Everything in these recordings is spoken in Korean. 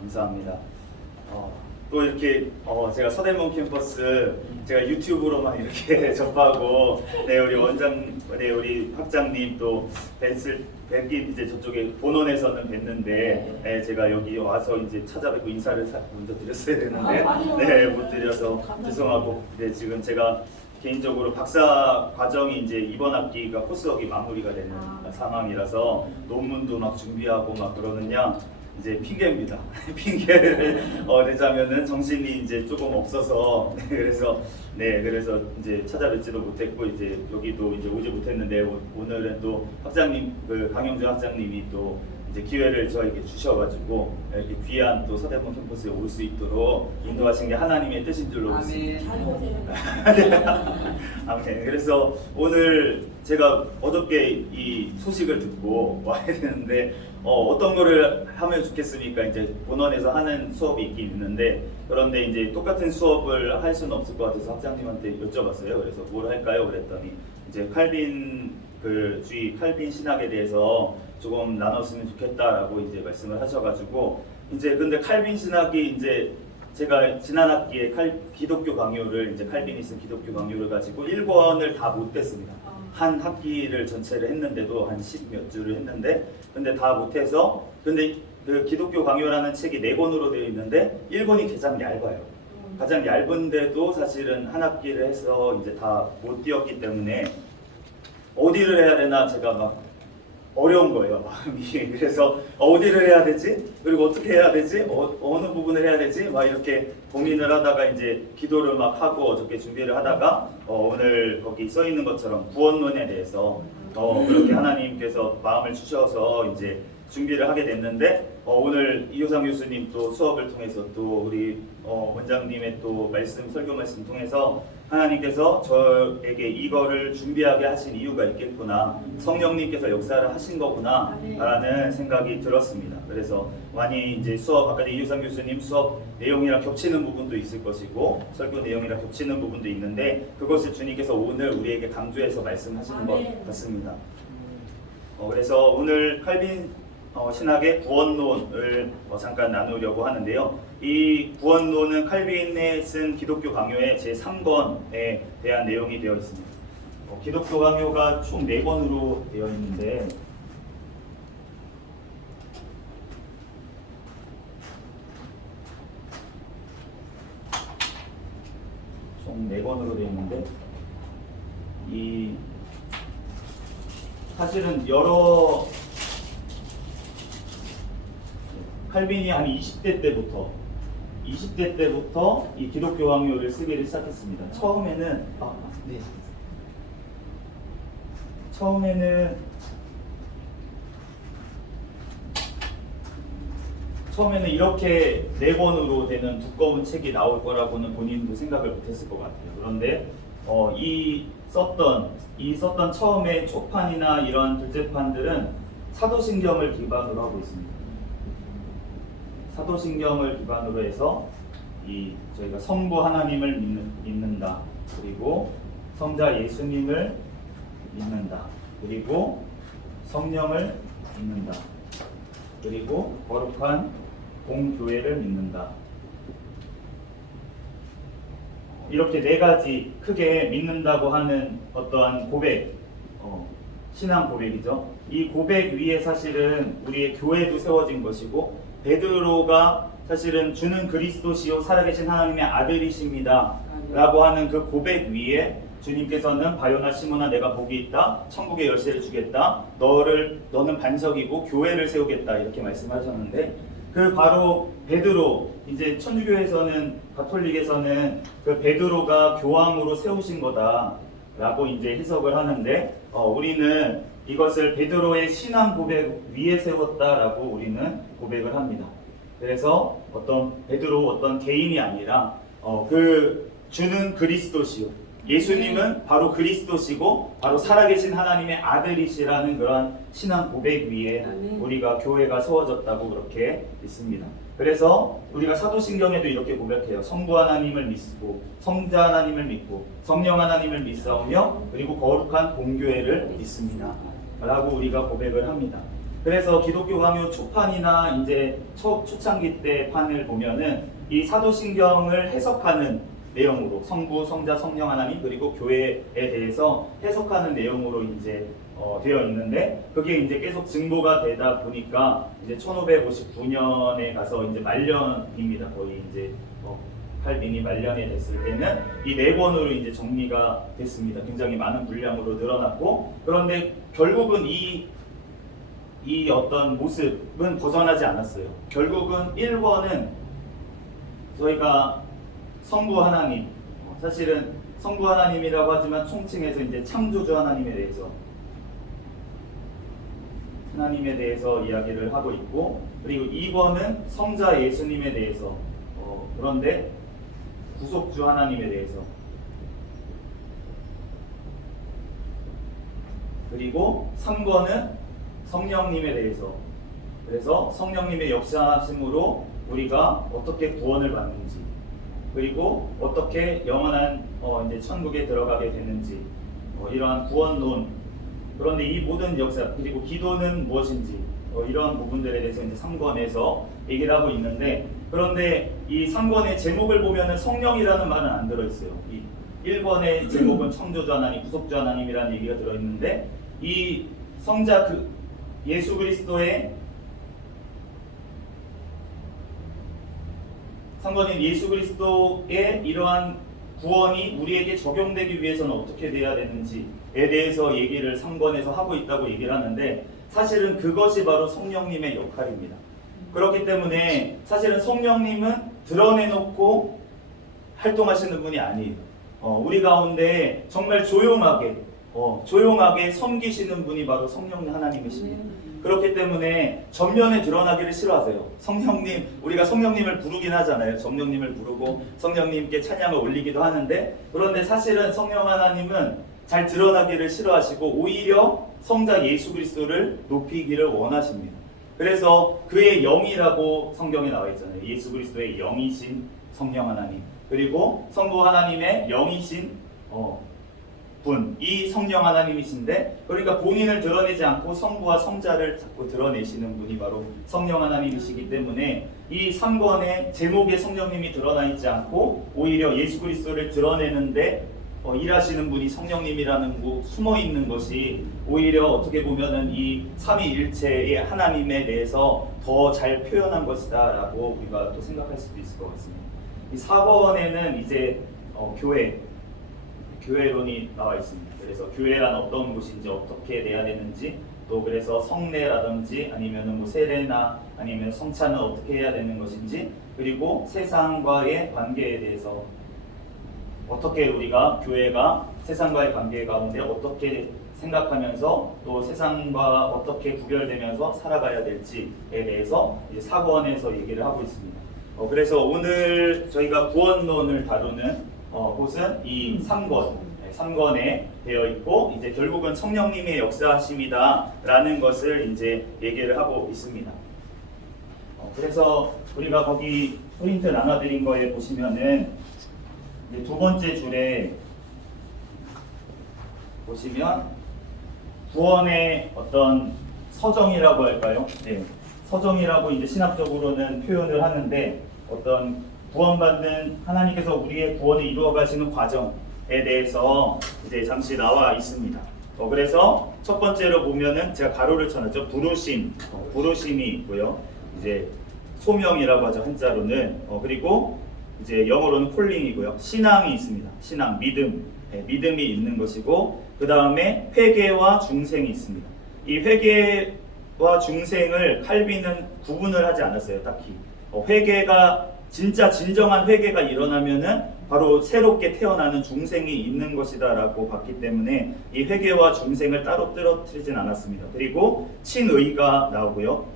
감사합니다. 또 이렇게 제가 서대문 캠퍼스 제가 유튜브로만 이렇게 접하고 우리 원장, 우리 학장님 또 뵙긴 이제 저쪽에 본원에서는 뵀는데 제가 여기 와서 이제 찾아뵙고 인사를 먼저 드렸어야 되는데 못 드려서 죄송하고 지금 제가 개인적으로 박사 과정이 이제 이번 학기가 코스웍이 마무리가 되는 상황이라서 논문도 막 준비하고 막 그러느냐 이제 핑계입니다. 핑계를 대자면은 정신이 이제 조금 없어서 그래서 이제 찾아뵙지도 못했고 이제 여기도 이제 오지 못했는데 오늘은 또 학장님 강영주 학장님이 또 이제 기회를 저에게 주셔가지고 이렇게 귀한 또 서대문 캠퍼스에 올 수 있도록 인도하신 게 하나님의 뜻인 줄로 믿습니다. 아멘. 그래서 오늘 제가 어저께 이 소식을 듣고 와야 되는데 어떤 거를 하면 좋겠습니까? 이제 본원에서 하는 수업이 있긴 있는데 그런데 이제 똑같은 수업을 할 수는 없을 것 같아서 학장님한테 여쭤봤어요. 그래서 뭘 할까요? 그랬더니 이제 칼빈 주의 칼빈 신학에 대해서 조금 나눴으면 좋겠다라고 이제 말씀을 하셔가지고 이제 근데 칼빈 신학이 이제 제가 지난 학기에 기독교 강요를 이제 칼빈이즘 기독교 강요를 가지고 1권을 다 못했습니다. 한 학기를 전체를 했는데도 한 10몇 주를 했는데 근데 다 못해서 근데 그 기독교 강요라는 책이 4권으로 되어 있는데 1권이 가장 얇아요. 가장 얇은데도 사실은 한 학기를 해서 이제 다 못 뛰었기 때문에 어디를 해야 되나 제가 막 어려운 거예요, 마음이. 그래서 어디를 해야 되지? 그리고 어떻게 해야 되지? 어느 부분을 해야 되지? 막 이렇게 고민을 하다가 이제 기도를 막 하고 어저께 준비를 하다가 오늘 거기 써 있는 것처럼 구원론에 대해서 그렇게 하나님께서 마음을 주셔서 이제 준비를 하게 됐는데 오늘 이효상 교수님 또 수업을 통해서 또 우리 원장님의 또 설교 말씀 통해서 하나님께서 저에게 이거를 준비하게 하신 이유가 있겠구나, 성령님께서 역사를 하신 거구나 라는 생각이 들었습니다. 그래서 많이 이제 수업 아까 이효상 교수님 수업 내용이랑 겹치는 부분도 있을 것이고 설교 내용이랑 겹치는 부분도 있는데 그것을 주님께서 오늘 우리에게 강조해서 말씀하시는 것 같습니다. 그래서 오늘 칼빈 신학의 구원론을 잠깐 나누려고 하는데요. 이 구원론은 칼빈이 쓴 기독교 강요의 제3권에 대한 내용이 되어 있습니다. 기독교 강요가 총 4권으로 되어 있는데 총 4권으로 되어 있는데 이 사실은 여러 칼빈이 한 20대 때부터 이 기독교 강요를 쓰기를 시작했습니다. 처음에는 이렇게 4권으로 되는 두꺼운 책이 나올 거라고는 본인도 생각을 못했을 것 같아요. 그런데 이 썼던 처음에 초판이나 이런 둘째판들은 사도신경을 기반으로 하고 있습니다. 사도신경을 기반으로 해서 저희가 성부 하나님을 믿는다. 그리고 성자 예수님을 믿는다. 그리고 성령을 믿는다. 그리고 거룩한 공교회를 믿는다. 이렇게 4가지 크게 믿는다고 하는 어떠한 고백, 신앙 고백이죠. 이 고백 위에 사실은 우리의 교회도 세워진 것이고 베드로가 사실은 주는 그리스도시요 살아계신 하나님의 아들이십니다 라고 하는 그 고백 위에 주님께서는 바요나 시몬아 내가 복이 있다, 천국의 열쇠를 주겠다, 너는 반석이고 교회를 세우겠다 이렇게 말씀하셨는데 그 바로 베드로, 이제 천주교에서는 가톨릭에서는 그 베드로가 교황으로 세우신 거다 라고 이제 해석을 하는데 우리는 이것을 베드로의 신앙 고백 위에 세웠다라고 우리는 고백을 합니다. 그래서 베드로 어떤 개인이 아니라 그 주는 그리스도시요, 예수님은 바로 그리스도시고 바로 살아계신 하나님의 아들이시라는 그런 신앙 고백 위에 우리가 교회가 세워졌다고 그렇게 믿습니다. 그래서 우리가 사도신경에도 이렇게 고백해요. 성부 하나님을 믿고 성자 하나님을 믿고 성령 하나님을 믿사오며 그리고 거룩한 공교회를 믿습니다 라고 우리가 고백을 합니다. 그래서 기독교 강요 초판이나 이제 초창기 때 판을 보면은 이 사도신경을 해석하는 내용으로 성부, 성자, 성령 하나님 그리고 교회에 대해서 해석하는 내용으로 이제 되어 있는데 그게 이제 계속 증보가 되다 보니까 이제 1559년에 가서 이제 말년입니다. 거의 이제 칼빈이 말년이 됐을 때는 이 네 권으로 이제 정리가 됐습니다. 굉장히 많은 분량으로 늘어났고 그런데 결국은 이 어떤 모습은 벗어나지 않았어요. 결국은 1권은 저희가 성부 하나님, 사실은 성부 하나님이라고 하지만 총칭해서 이제 창조주 하나님에 대해서 이야기를 하고 있고 그리고 2권은 성자 예수님에 대해서 그런데 구속주 하나님에 대해서 그리고 3권은 성령님에 대해서 그래서 성령님의 역사하심으로 우리가 어떻게 구원을 받는지 그리고 어떻게 영원한 이제 천국에 들어가게 되는지 이러한 구원론 그런데 이 모든 역사 그리고 기도는 무엇인지 이러한 부분들에 대해서 이제 3권에서 얘기를 하고 있는데 그런데 이 3권의 제목을 보면은 성령이라는 말은 안 들어있어요. 이 1권의 제목은 창조주 하나님, 구속주 하나님이라는 얘기가 들어있는데 이 성자 예수 그리스도의 3권인 예수 그리스도의 이러한 구원이 우리에게 적용되기 위해서는 어떻게 돼야 되는지에 대해서 얘기를 3권에서 하고 있다고 얘기를 하는데 사실은 그것이 바로 성령님의 역할입니다. 그렇기 때문에 사실은 성령님은 드러내놓고 활동하시는 분이 아니에요. 우리 가운데 정말 조용하게 섬기시는 분이 바로 성령 하나님이십니다. 그렇기 때문에 전면에 드러나기를 싫어하세요. 성령님, 우리가 성령님을 부르긴 하잖아요. 성령님을 부르고 성령님께 찬양을 올리기도 하는데 그런데 사실은 성령 하나님은 잘 드러나기를 싫어하시고 오히려 성자 예수 그리스도를 높이기를 원하십니다. 그래서 그의 영이라고 성경에 나와 있잖아요. 예수 그리스도의 영이신 성령 하나님 그리고 성부 하나님의 영이신 분, 이 성령 하나님이신데 그러니까 본인을 드러내지 않고 성부와 성자를 자꾸 드러내시는 분이 바로 성령 하나님이시기 때문에 이 3권의 제목에 성령님이 드러나 있지 않고 오히려 예수 그리스도를 드러내는데 일하시는 분이 성령님이라는 숨어 있는 것이 오히려 어떻게 보면은 이 삼위일체의 하나님에 대해서 더 잘 표현한 것이다라고 우리가 또 생각할 수도 있을 것 같습니다. 이 4권에는 이제 교회론이 나와 있습니다. 그래서 교회란 어떤 곳인지 어떻게 돼야 되는지 또 그래서 성례라든지 아니면은 뭐 세례나 아니면 성찬은 어떻게 해야 되는 것인지 그리고 세상과의 관계에 대해서 어떻게 우리가 교회가 세상과의 관계 가운데 어떻게 생각하면서 또 세상과 어떻게 구별되면서 살아가야 될지에 대해서 이제 4권에서 얘기를 하고 있습니다. 그래서 오늘 저희가 구원론을 다루는 곳은 이 3권에 되어 있고 이제 결국은 성령님의 역사하심이다라는 것을 이제 얘기를 하고 있습니다. 그래서 우리가 거기 프린트 나눠드린 거에 보시면은 이제 두 번째 줄에 보시면 구원의 어떤 서정이라고 할까요? 네, 서정이라고 이제 신학적으로는 표현을 하는데 어떤 구원받는 하나님께서 우리의 구원을 이루어 가시는 과정에 대해서 이제 잠시 나와 있습니다. 그래서 첫 번째로 보면은 제가 가로를 쳐놨죠. 부르심이 있고요. 이제 소명이라고 하죠. 한자로는 그리고 이제 영어로는 콜링이고요. 신앙이 있습니다. 신앙, 믿음, 믿음이 있는 것이고 그 다음에 회개와 중생이 있습니다. 이 회개와 중생을 칼빈은 구분을 하지 않았어요. 딱히 회개가 진정한 회개가 일어나면은 바로 새롭게 태어나는 중생이 있는 것이다라고 봤기 때문에 이 회개와 중생을 따로 떨어뜨리진 않았습니다. 그리고 친의가 나오고요.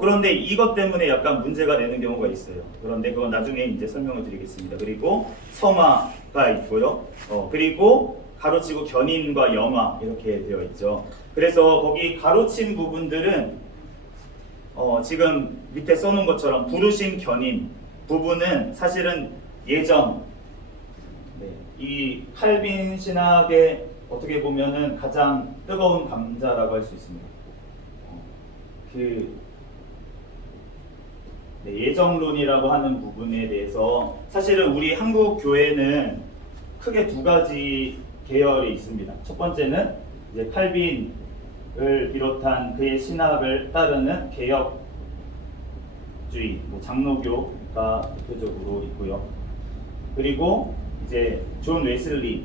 그런데 이것 때문에 약간 문제가 되는 경우가 있어요. 그런데 그건 나중에 이제 설명을 드리겠습니다. 그리고 성화가 있고요. 그리고 가로치고 견인과 영화 이렇게 되어 있죠. 그래서 거기 가로친 부분들은 지금 밑에 써놓은 것처럼 부르심 견인 부분은 사실은 예정 이 칼빈 신학의 어떻게 보면은 가장 뜨거운 감자라고 할 수 있습니다. 그 예정론이라고 하는 부분에 대해서 사실은 우리 한국 교회는 크게 두 가지 계열이 있습니다. 첫 번째는 이제 칼빈을 비롯한 그의 신학을 따르는 개혁주의, 장로교가 대표적으로 있고요. 그리고 이제 존 웨슬리의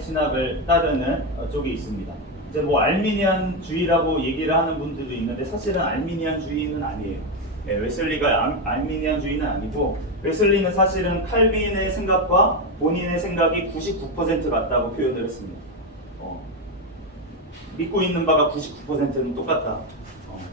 신학을 따르는 쪽이 있습니다. 이제 알미니안주의라고 얘기를 하는 분들도 있는데 사실은 알미니안주의는 아니에요. 네, 웨슬리가 알미니안주의는 아니고 웨슬리는 사실은 칼빈의 생각과 본인의 생각이 99% 같다고 표현을 했습니다. 믿고 있는 바가 99%는 똑같다.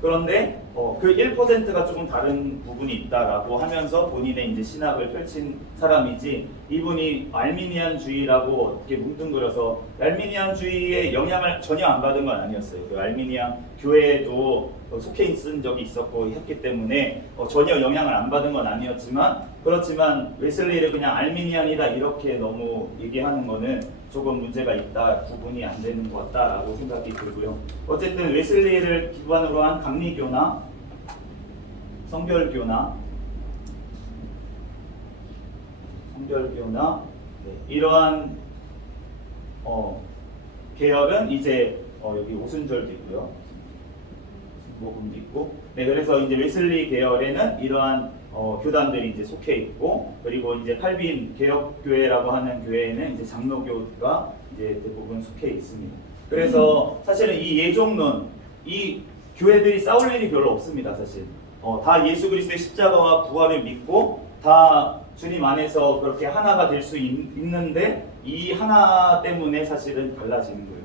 그런데 그 1%가 조금 다른 부분이 있다라고 하면서 본인의 이제 신학을 펼친 사람이지, 이분이 알미니안주의라고 어떻게 뭉뚱그려서 알미니안주의의 영향을 전혀 안 받은 건 아니었어요. 그 알미니안 교회에도 속해 있은 적이 있었고 했기 때문에 전혀 영향을 안 받은 건 아니었지만, 그렇지만 웨슬리를 그냥 알미니안이다 이렇게 너무 얘기하는 거는 조금 문제가 있다, 구분이 안 되는 것 같다라고 생각이 들고요. 어쨌든 웨슬리를 기반으로 한 감리교나 성결교나 이러한 계열은 이제 여기 오순절도 있고요, 모금도 있고, 그래서 이제 웨슬리 계열에는 이러한 교단들이 이제 속해 있고, 그리고 이제 칼빈 개혁교회라고 하는 교회에는 이제 장로교가 이제 대부분 속해 있습니다. 그래서 사실은 이 예종론, 이 교회들이 싸울 일이 별로 없습니다. 사실 다 예수 그리스도의 십자가와 부활을 믿고 다 주님 안에서 그렇게 하나가 될 수 있는데, 이 하나 때문에 사실은 갈라지는 거예요.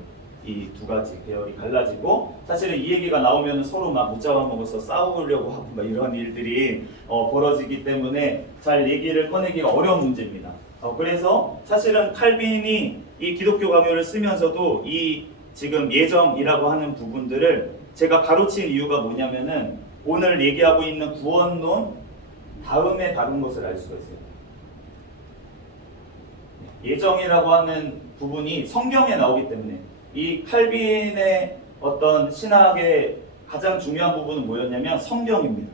이 두 가지 계열이 갈라지고, 사실은 이 얘기가 나오면 서로 막 못 잡아먹어서 싸우려고 하고 막 이런 일들이 벌어지기 때문에 잘 얘기를 꺼내기가 어려운 문제입니다. 그래서 사실은 칼빈이 이 기독교 강요를 쓰면서도 이 지금 예정이라고 하는 부분들을 제가 가로친 이유가 뭐냐면은, 오늘 얘기하고 있는 구원론 다음에 다른 것을 알 수가 있어요. 예정이라고 하는 부분이 성경에 나오기 때문에, 이 칼빈의 어떤 신학의 가장 중요한 부분은 뭐였냐면 성경입니다.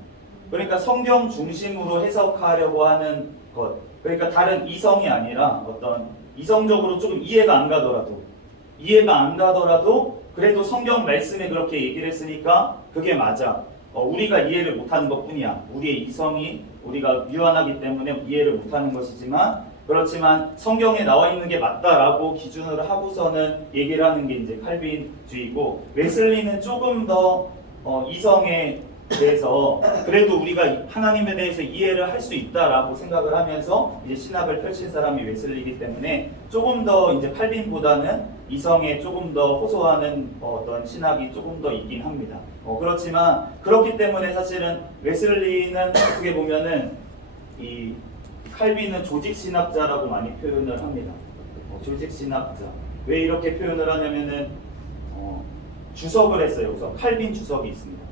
그러니까 성경 중심으로 해석하려고 하는 것, 그러니까 다른 이성이 아니라 어떤 이성적으로 조금 이해가 안 가더라도 그래도 성경 말씀에 그렇게 얘기를 했으니까 그게 맞아. 우리가 이해를 못하는 것뿐이야. 우리의 이성이, 우리가 미완하기 때문에 이해를 못하는 것이지만, 그렇지만 성경에 나와 있는 게 맞다라고 기준을 하고서는 얘기를 하는 게 이제 칼빈주의고, 웨슬리는 조금 더 이성에 대해서 그래도 우리가 하나님에 대해서 이해를 할 수 있다라고 생각을 하면서 이제 신학을 펼친 사람이 웨슬리이기 때문에 조금 더 이제 칼빈보다는 이성에 조금 더 호소하는 어떤 신학이 조금 더 있긴 합니다. 그렇지만 그렇기 때문에 사실은 웨슬리는 어떻게 보면은 이 칼빈은 조직신학자라고 많이 표현을 합니다. 조직신학자. 왜 이렇게 표현을 하냐면은 주석을 했어요. 우선 칼빈 주석이 있습니다.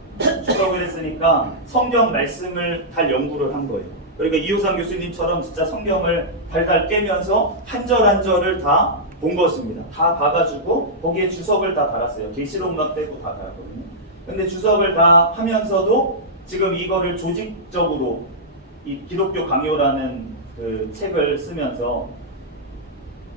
주석을 했으니까 성경 말씀을 달 연구를 한 거예요. 그러니까 이호상 교수님처럼 진짜 성경을 달달 깨면서 한 절 한 절을 다 본 것입니다. 다 봐가지고 거기에 주석을 다 달았어요. 계시록만 빼고 다 달았거든요. 근데 주석을 다 하면서도 지금 이거를 조직적으로 이 기독교 강요라는 그 책을 쓰면서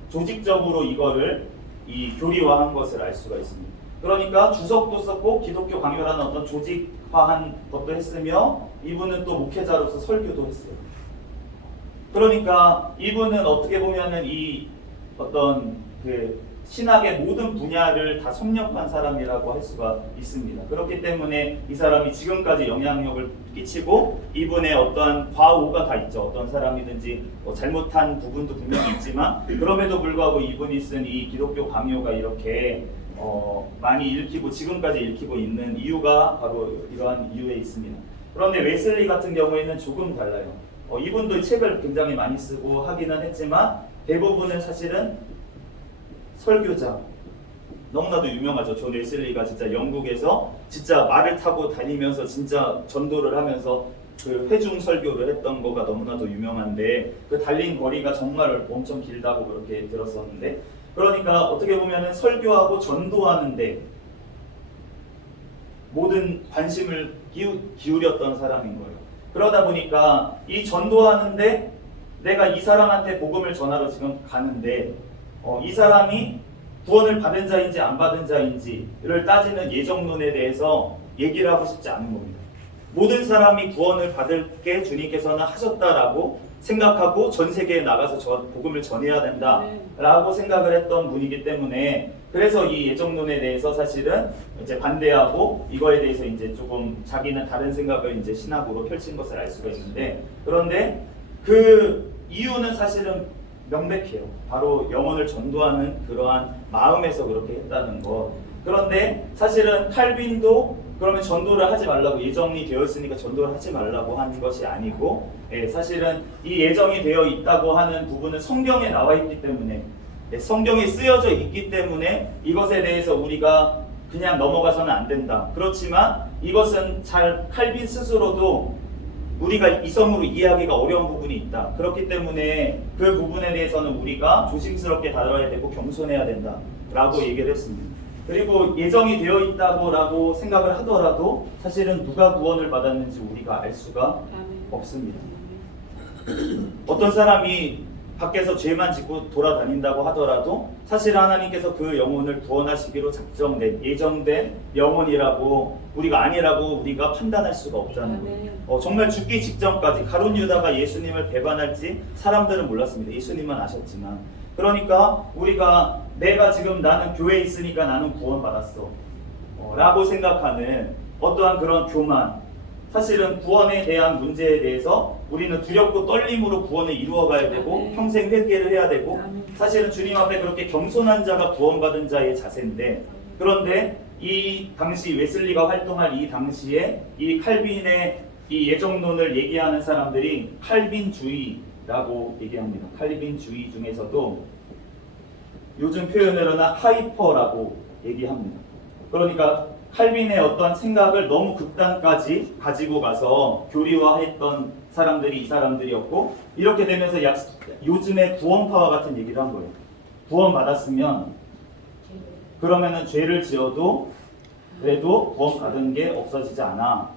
조직적으로 이거를 이 교리화한 것을 알 수가 있습니다. 그러니까 주석도 썼고 기독교 강요라는 어떤 조직화한 것도 했으며, 이분은 또 목회자로서 설교도 했어요. 그러니까 이분은 어떻게 보면은 이 어떤 그 신학의 모든 분야를 다 섭렵한 사람이라고 할 수가 있습니다. 그렇기 때문에 이 사람이 지금까지 영향력을 끼치고, 이분의 어떤 과오가 다 있죠. 어떤 사람이든지 잘못한 부분도 분명히 있지만, 그럼에도 불구하고 이분이 쓴 이 기독교 강요가 이렇게 많이 읽히고 지금까지 읽히고 있는 이유가 바로 이러한 이유에 있습니다. 그런데 웨슬리 같은 경우에는 조금 달라요. 이분도 책을 굉장히 많이 쓰고 하기는 했지만 대부분은 사실은 설교자, 너무나도 유명하죠. 존 웨슬리가 진짜 영국에서 진짜 말을 타고 다니면서 진짜 전도를 하면서 그 회중 설교를 했던 거가 너무나도 유명한데, 그 달린 거리가 정말 엄청 길다고 그렇게 들었었는데, 그러니까 어떻게 보면은 설교하고 전도하는데 모든 관심을 기울였던 사람인 거예요. 그러다 보니까 이 전도하는데 내가 이 사람한테 복음을 전하러 지금 가는데 이 사람이 구원을 받은 자인지 안 받은 자인지를 따지는 예정론에 대해서 얘기를 하고 싶지 않은 겁니다. 모든 사람이 구원을 받을게 주님께서는 하셨다라고 생각하고 전 세계에 나가서 복음을 전해야 된다라고 생각을 했던 분이기 때문에 그래서 이 예정론에 대해서 사실은 이제 반대하고 이거에 대해서 이제 조금 자기는 다른 생각을 이제 신학으로 펼친 것을 알 수가 있는데 그런데 그 이유는 사실은 명백해요. 바로 영혼을 전도하는 그러한 마음에서 그렇게 했다는 것. 그런데 사실은 칼빈도 그러면 전도를 하지 말라고 예정이 되었으니까 전도를 하지 말라고 하는 것이 아니고 사실은 이 예정이 되어 있다고 하는 부분은 성경에 나와 있기 때문에 성경에 쓰여져 있기 때문에 이것에 대해서 우리가 그냥 넘어가서는 안 된다. 그렇지만 이것은 잘 칼빈 스스로도 우리가 이성으로 이해하기가 어려운 부분이 있다. 그렇기 때문에 그 부분에 대해서는 우리가 조심스럽게 다뤄야 되고 겸손해야 된다라고 얘기를 했습니다. 그리고 예정이 되어 있다고 생각을 하더라도 사실은 누가 구원을 받았는지 우리가 알 수가 없습니다. 어떤 사람이 밖에서 죄만 짓고 돌아다닌다고 하더라도 사실 하나님께서 그 영혼을 구원하시기로 작정된 예정된 영혼이라고 우리가 아니라고 우리가 판단할 수가 없다는 거예요. 정말 죽기 직전까지 가룟 유다가 예수님을 배반할지 사람들은 몰랐습니다. 예수님은 아셨지만 그러니까 우리가 내가 지금 나는 교회에 있으니까 나는 구원받았어 라고 생각하는 어떠한 그런 교만 사실은 구원에 대한 문제에 대해서 우리는 두렵고 떨림으로 구원을 이루어가야 되고 평생 회개를 해야 되고 사실은 주님 앞에 그렇게 겸손한 자가 구원받은 자의 자세인데 그런데 이 당시 웨슬리가 활동할 이 당시에 이 칼빈의 이 예정론을 얘기하는 사람들이 칼빈주의라고 얘기합니다. 칼빈주의 중에서도 요즘 표현으로는 하이퍼라고 얘기합니다. 그러니까 칼빈의 어떤 생각을 너무 극단까지 가지고 가서 교리화했던 사람들이 이 사람들이었고 이렇게 되면서 요즘에 구원파와 같은 얘기를 한 거예요. 구원 받았으면 그러면은 죄를 지어도 그래도 구원 받은 게 없어지지 않아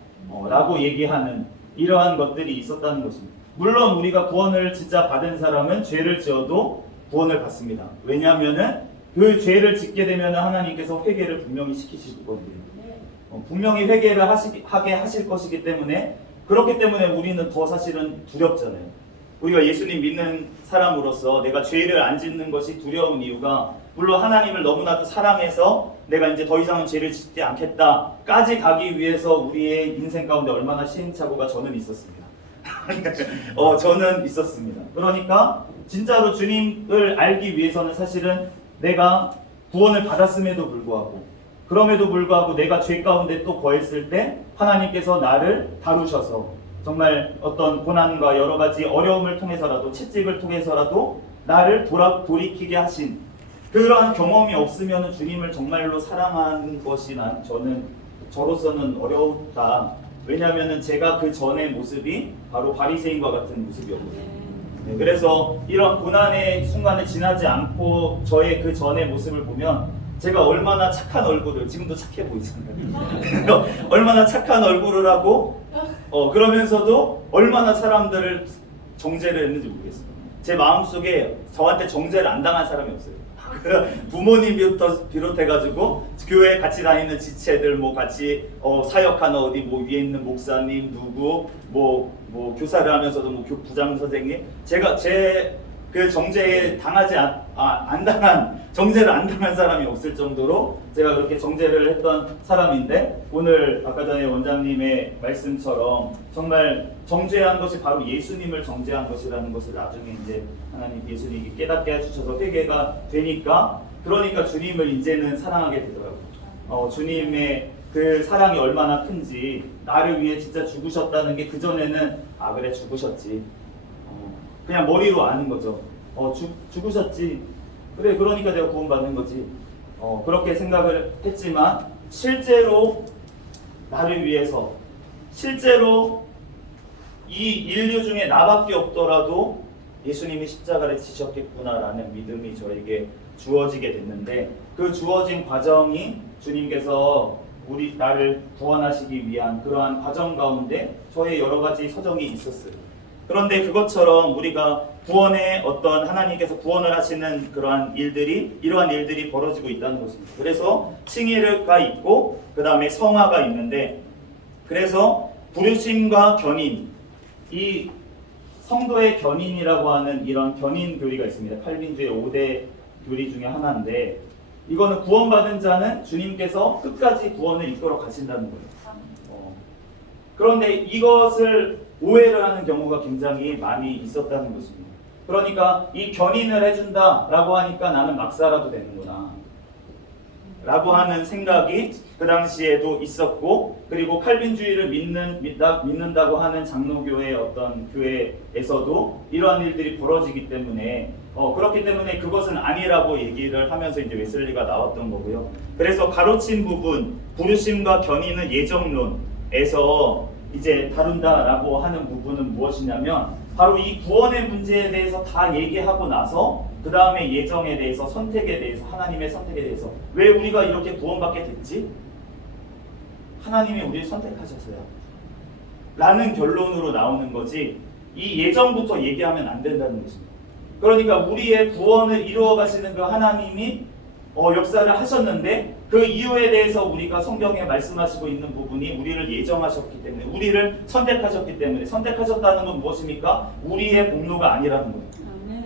라고 얘기하는 이러한 것들이 있었다는 것입니다. 물론 우리가 구원을 진짜 받은 사람은 죄를 지어도 구원을 받습니다. 왜냐하면은 그 죄를 짓게 되면 하나님께서 회개를 분명히 시키시거든요. 분명히 회개를 하게 하실 것이기 때문에 그렇기 때문에 우리는 더 사실은 두렵잖아요. 우리가 예수님 믿는 사람으로서 내가 죄를 안 짓는 것이 두려운 이유가 물론 하나님을 너무나도 사랑해서 내가 이제 더 이상은 죄를 짓지 않겠다까지 가기 위해서 우리의 인생 가운데 얼마나 시행착오가 저는 있었습니다. 저는 있었습니다. 그러니까 진짜로 주님을 알기 위해서는 사실은 내가 구원을 받았음에도 불구하고 그럼에도 불구하고 내가 죄 가운데 또 거했을 때 하나님께서 나를 다루셔서 정말 어떤 고난과 여러 가지 어려움을 통해서라도 채찍을 통해서라도 나를 돌이키게 하신 그러한 경험이 없으면 주님을 정말로 사랑하는 것이 저로서는 어렵다. 왜냐하면 제가 그 전의 모습이 바로 바리새인과 같은 모습이었거든요. 그래서 이런 고난의 순간을 지나지 않고 저의 그 전의 모습을 보면 제가 얼마나 착한 얼굴을 지금도 착해 보이잖아요. 얼마나 착한 얼굴을 하고 그러면서도 얼마나 사람들을 정죄를 했는지 모르겠어요. 제 마음속에 저한테 정죄를 안 당한 사람이 없어요. 부모님부터 비롯해가지고 교회 같이 다니는 지체들 같이 사역하는 어디 위에 있는 목사님 누구 교사를 하면서도 부장 선생님 제가 제 그 정죄에 정죄를 안 당한 사람이 없을 정도로 제가 그렇게 정죄를 했던 사람인데 오늘 아까 전에 원장님의 말씀처럼 정말 정죄한 것이 바로 예수님을 정죄한 것이라는 것을 나중에 이제 하나님 예수님이 깨닫게 해주셔서 회개가 되니까 그러니까 주님을 이제는 사랑하게 되더라고요. 주님의 그 사랑이 얼마나 큰지 나를 위해 진짜 죽으셨다는 게 그전에는 그래 죽으셨지 그냥 머리로 아는 거죠. 죽으셨지. 그래 그러니까 내가 구원받는 거지. 그렇게 생각을 했지만 실제로 나를 위해서 실제로 이 인류 중에 나밖에 없더라도 예수님이 십자가를 지셨겠구나라는 믿음이 저에게 주어지게 됐는데 그 주어진 과정이 주님께서 나를 구원하시기 위한 그러한 과정 가운데 저의 여러 가지 서정이 있었어요. 그런데 그것처럼 우리가 구원의 어떤 하나님께서 구원을 하시는 그러한 일들이 이러한 일들이 벌어지고 있다는 것입니다. 그래서 칭의가 있고 그 다음에 성화가 있는데 그래서 부르심과 견인 이 성도의 견인이라고 하는 이런 견인 교리가 있습니다. 칼빈주의 5대 교리 중에 하나인데 이거는 구원받은 자는 주님께서 끝까지 구원을 이끌어 가신다는 거예요. 그런데 이것을 오해를 하는 경우가 굉장히 많이 있었다는 것입니다. 그러니까 이 견인을 해준다라고 하니까 나는 막 살아도 되는구나 라고 하는 생각이 그 당시에도 있었고, 그리고 칼빈주의를 믿는다고 하는 장로교의 어떤 교회에서도 이러한 일들이 벌어지기 때문에 그렇기 때문에 그것은 아니라고 얘기를 하면서 이제 웨슬리가 나왔던 거고요. 그래서 가로친 부분 부르심과 견인은 예정론에서 이제 다룬다라고 하는 부분은 무엇이냐면 바로 이 구원의 문제에 대해서 다 얘기하고 나서 그 다음에 예정에 대해서, 선택에 대해서, 하나님의 선택에 대해서 왜 우리가 이렇게 구원받게 됐지? 하나님이 우리를 선택하셨어요 라는 결론으로 나오는 거지 이 예정부터 얘기하면 안 된다는 것입니다. 그러니까 우리의 구원을 이루어 가시는 그 하나님이 역사를 하셨는데 그 이유에 대해서 우리가 성경에 말씀하시고 있는 부분이 우리를 예정하셨기 때문에, 우리를 선택하셨기 때문에, 선택하셨다는 건 무엇입니까? 우리의 공로가 아니라는 거예요.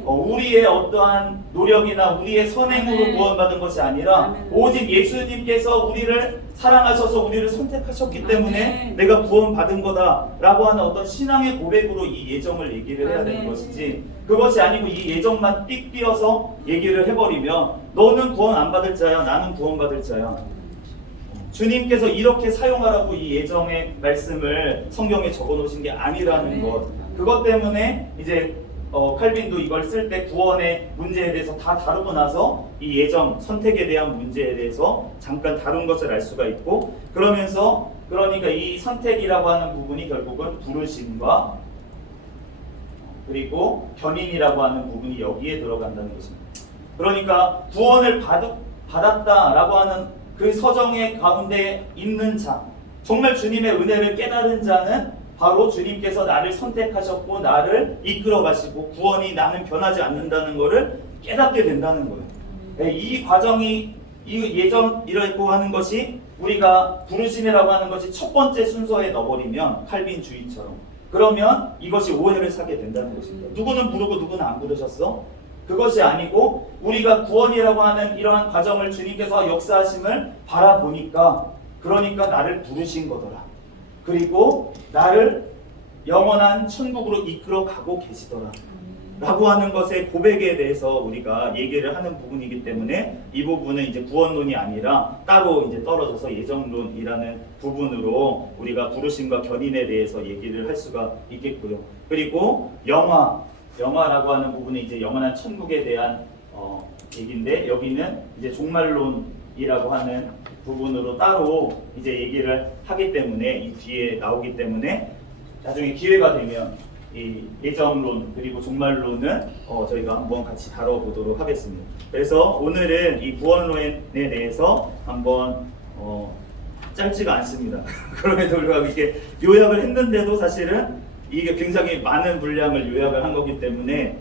우리의 어떠한 노력이나 우리의 선행으로 구원받은 것이 아니라 오직 예수님께서 우리를 사랑하셔서 우리를 선택하셨기 때문에 내가 구원받은 거다라고 하는 어떤 신앙의 고백으로 이 예정을 얘기를 해야 되는 것이지, 그것이 아니고 이 예정만 삑 띄어서 얘기를 해버리면 너는 구원 안 받을 자야, 나는 구원받을 자야. 주님께서 이렇게 사용하라고 이 예정의 말씀을 성경에 적어놓으신 게 아니라는 것, 그것 때문에 이제 칼빈도 이걸 쓸 때 구원의 문제에 대해서 다 다루고 나서 이 예정, 선택에 대한 문제에 대해서 잠깐 다룬 것을 알 수가 있고, 그러면서 그러니까 이 선택이라고 하는 부분이 결국은 부르심과 그리고 견인이라고 하는 부분이 여기에 들어간다는 것입니다. 그러니까 구원을 받았다라고 하는 그 서정의 가운데 있는 자, 정말 주님의 은혜를 깨달은 자는 바로 주님께서 나를 선택하셨고 나를 이끌어 가시고 구원이 나는 변하지 않는다는 것을 깨닫게 된다는 거예요. 이 과정이, 이 예정이라고 하는 것이 우리가 부르심이라고 하는 것이 첫 번째 순서에 넣어버리면 칼빈주의처럼, 그러면 이것이 오해를 사게 된다는 것입니다. 누구는 부르고 누구는 안 부르셨어? 그것이 아니고 우리가 구원이라고 하는 이러한 과정을 주님께서 역사하심을 바라보니까, 그러니까 나를 부르신 거더라. 그리고 나를 영원한 천국으로 이끌어 가고 계시더라 라고 하는 것의 고백에 대해서 우리가 얘기를 하는 부분이기 때문에 이 부분은 이제 구원론이 아니라 따로 이제 떨어져서 예정론이라는 부분으로 우리가 부르심과 견인에 대해서 얘기를 할 수가 있겠고요. 그리고 영화라고 하는 부분이 이제 영원한 천국에 대한 얘기인데, 여기는 이제 종말론이라고 하는 부분으로 따로 이제 얘기를 하기 때문에 이 뒤에 나오기 때문에 나중에 기회가 되면 이 예정론 그리고 종말론은 저희가 한번 같이 다뤄보도록 하겠습니다. 그래서 오늘은 이 구원론에 대해서 한번 짧지가 않습니다. 그럼에도 불구하고 이렇게 요약을 했는데도 사실은 이게 굉장히 많은 분량을 요약을 한 거기 때문에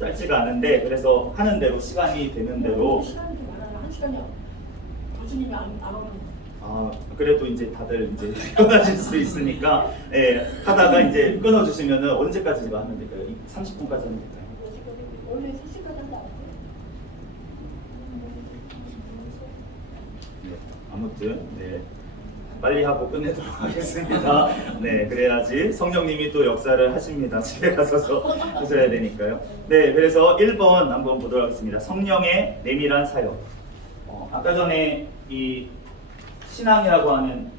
짧지가 않은데, 그래서 하는 대로 시간이 되는 대로 시간이 많아요. 한 시간이요. 교수님이 안 오는. 그래도 이제 다들 이제 편하실 수 있으니까 하다가 이제 끊어주시면은 언제까지 제가 하면 될까요? 30분까지 하면 될까요? 원래 3시까지 한다. 아무튼 빨리 하고 끝내도록 하겠습니다. 그래야지 성령님이 또 역사를 하십니다. 집에 가서서 하셔야 되니까요. 그래서 1번 한번 보도록 하겠습니다. 성령의 내밀한 사역. 아까 전에 이 신앙이라고 하는